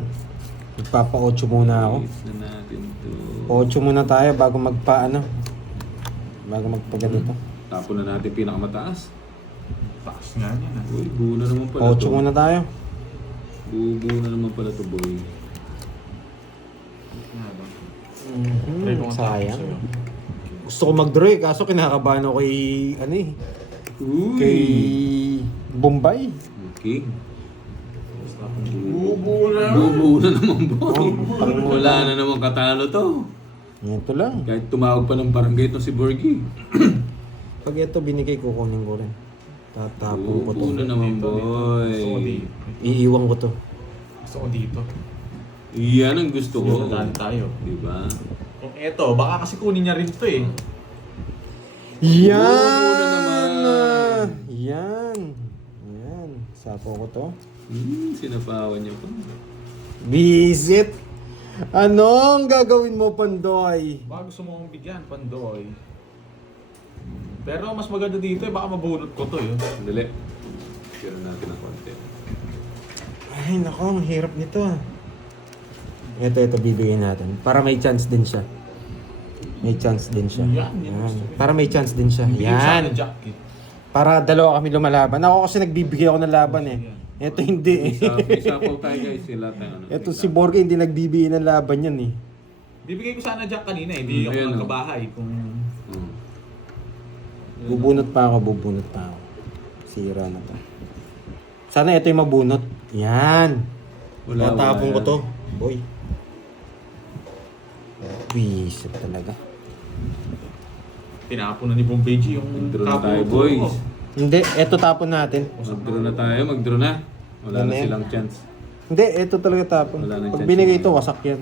Magpapa-8 muna ako. Hits na natin to. 8 muna tayo bago bago magpaganito. Tapon na natin pinakamataas. Taas nga niya na. Uy, buo na naman pala 8 to. muna tayo. Buo na naman pala to, boy. Try ko nga Sayang. sa'yo. Gusto ko mag-draw eh, kaso kinakabahan ako kay, ano eh, Uy! kay Bombay. Okay. Bubo na. Buo na naman, boy. Oh, Wala na naman katalo to. Ito lang. Kahit tumawag pa ng barangay to si Borgie. Pag ito binigay ko, kunin ko rin. Tatapon ko to. Buo na naman, Gusto ko boy. dito. Iiwan ko to. Gusto ko dito. Iyan ang gusto ko. Dali tayo. Diba? Kung eto, baka kasi kunin niya rin to eh. Yan! Buo na naman. Yan. Yan. Sapo ko to. Sinapawan niya pa. Visit! Anong gagawin mo, Pandoy? Baka gusto mo akong bigyan, Pandoy. Pero mas maganda dito eh, baka mabunot ko to yun. Sandali. Tira natin ng konti. Ay, nako, ang hirap nito ah. Ito, bibigyan natin. Para may chance din siya. May chance din siya. Yan, yan gusto ko. Para may chance din siya. Bibigyan sa akin Yan. ng jacket. Para dalawa kami lumalaban. Ako kasi nagbibigay ako ng laban eh. Ito hindi eh. May sapaw tayo guys. Sila tayo. Ano, Ito si Borge hindi nagbibigay ng laban yan eh. Hindi, Bibigay ko sana Jack kanina eh. Hindi ako Ayan, oh. nagkabahay kung... Hmm. Bubunot pa ako. Sira na to. Sana ito yung mabunot. Yan. Wala, Matapon wala ko yan. to. Boy. Wisip talaga. Tinapon na ni Bombeji yung Mag-draw na tayo, kapo boys. ko. Hindi, ito tapon natin. Mag-draw na tayo, mag-draw na. Wala Yan na na yan. silang chance. Hindi, ito talaga tapon. Wala nang Pag chance binigay yun. ito, wasak yan.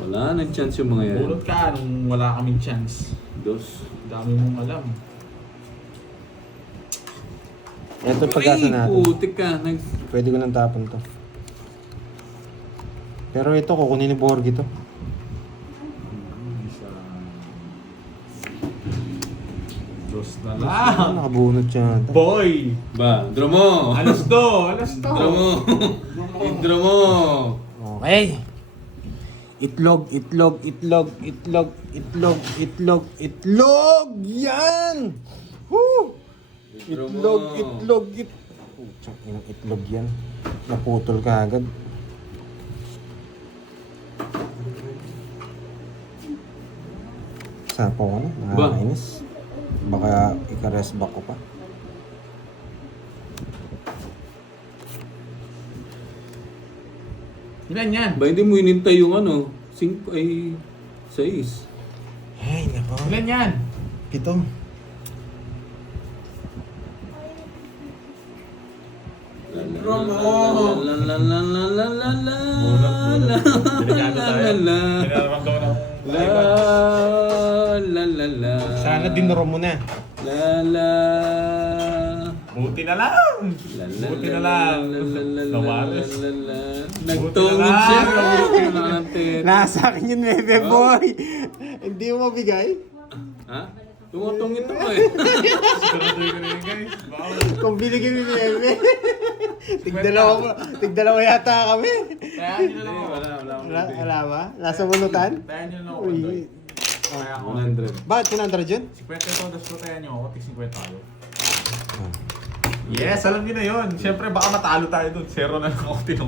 Wala nang chance yung mga yan. Pulot ka nung wala kaming chance. Dos. Dami mong alam. Ito pag-asa Ay, natin. putik ka. Pwede ko nang tapon to. Pero ito, kukunin ni Borgi to. Dos na Ah, lang. nakabunot siya. Boy! Ba, draw mo. Alas to! Alas to! Draw mo. I-draw mo. Okay. Itlog. Yan! Woo! I-draw mo. Putsang inang itlog yan. Naputol ka agad. Sapo ko na. Nakakainis. Baka ika-rest back ko pa. Ilan yan? Ba, hindi mo inintay yung ano? 5 ay 6. Ay, nako. Ilan yan? Pito. La la la la la la la la. Delikado tayo. Pinaramdaman ako. La la la la. Sana dinuro mo na. La la. Buti na lang! La la Buti la na lang! la la la la Nawales. la la. Buti Nagtungod na lang. siya. Buti na lang natin. Nasa akin yun, bebe boy. Hindi mo mabigay? Ha? Tumutungit ako eh. Siguraduhin ko na yun guys. Bawal. Kung binigay mo bebe. Tigdalawa yata kami. Kaya nyo na lang ako. Wala akong Wala, bibig. wala ba? Nasa bunutan? Kaya nyo na lang ako. Uy. Kondoy. Kaya ako. 100. Bakit kinandra dyan? 50 to, das ko tayo nyo ako. Tig 50 tayo. Yes, alam nyo na yun. Siyempre baka matalo tayo dun. 0 na lang ako tinong.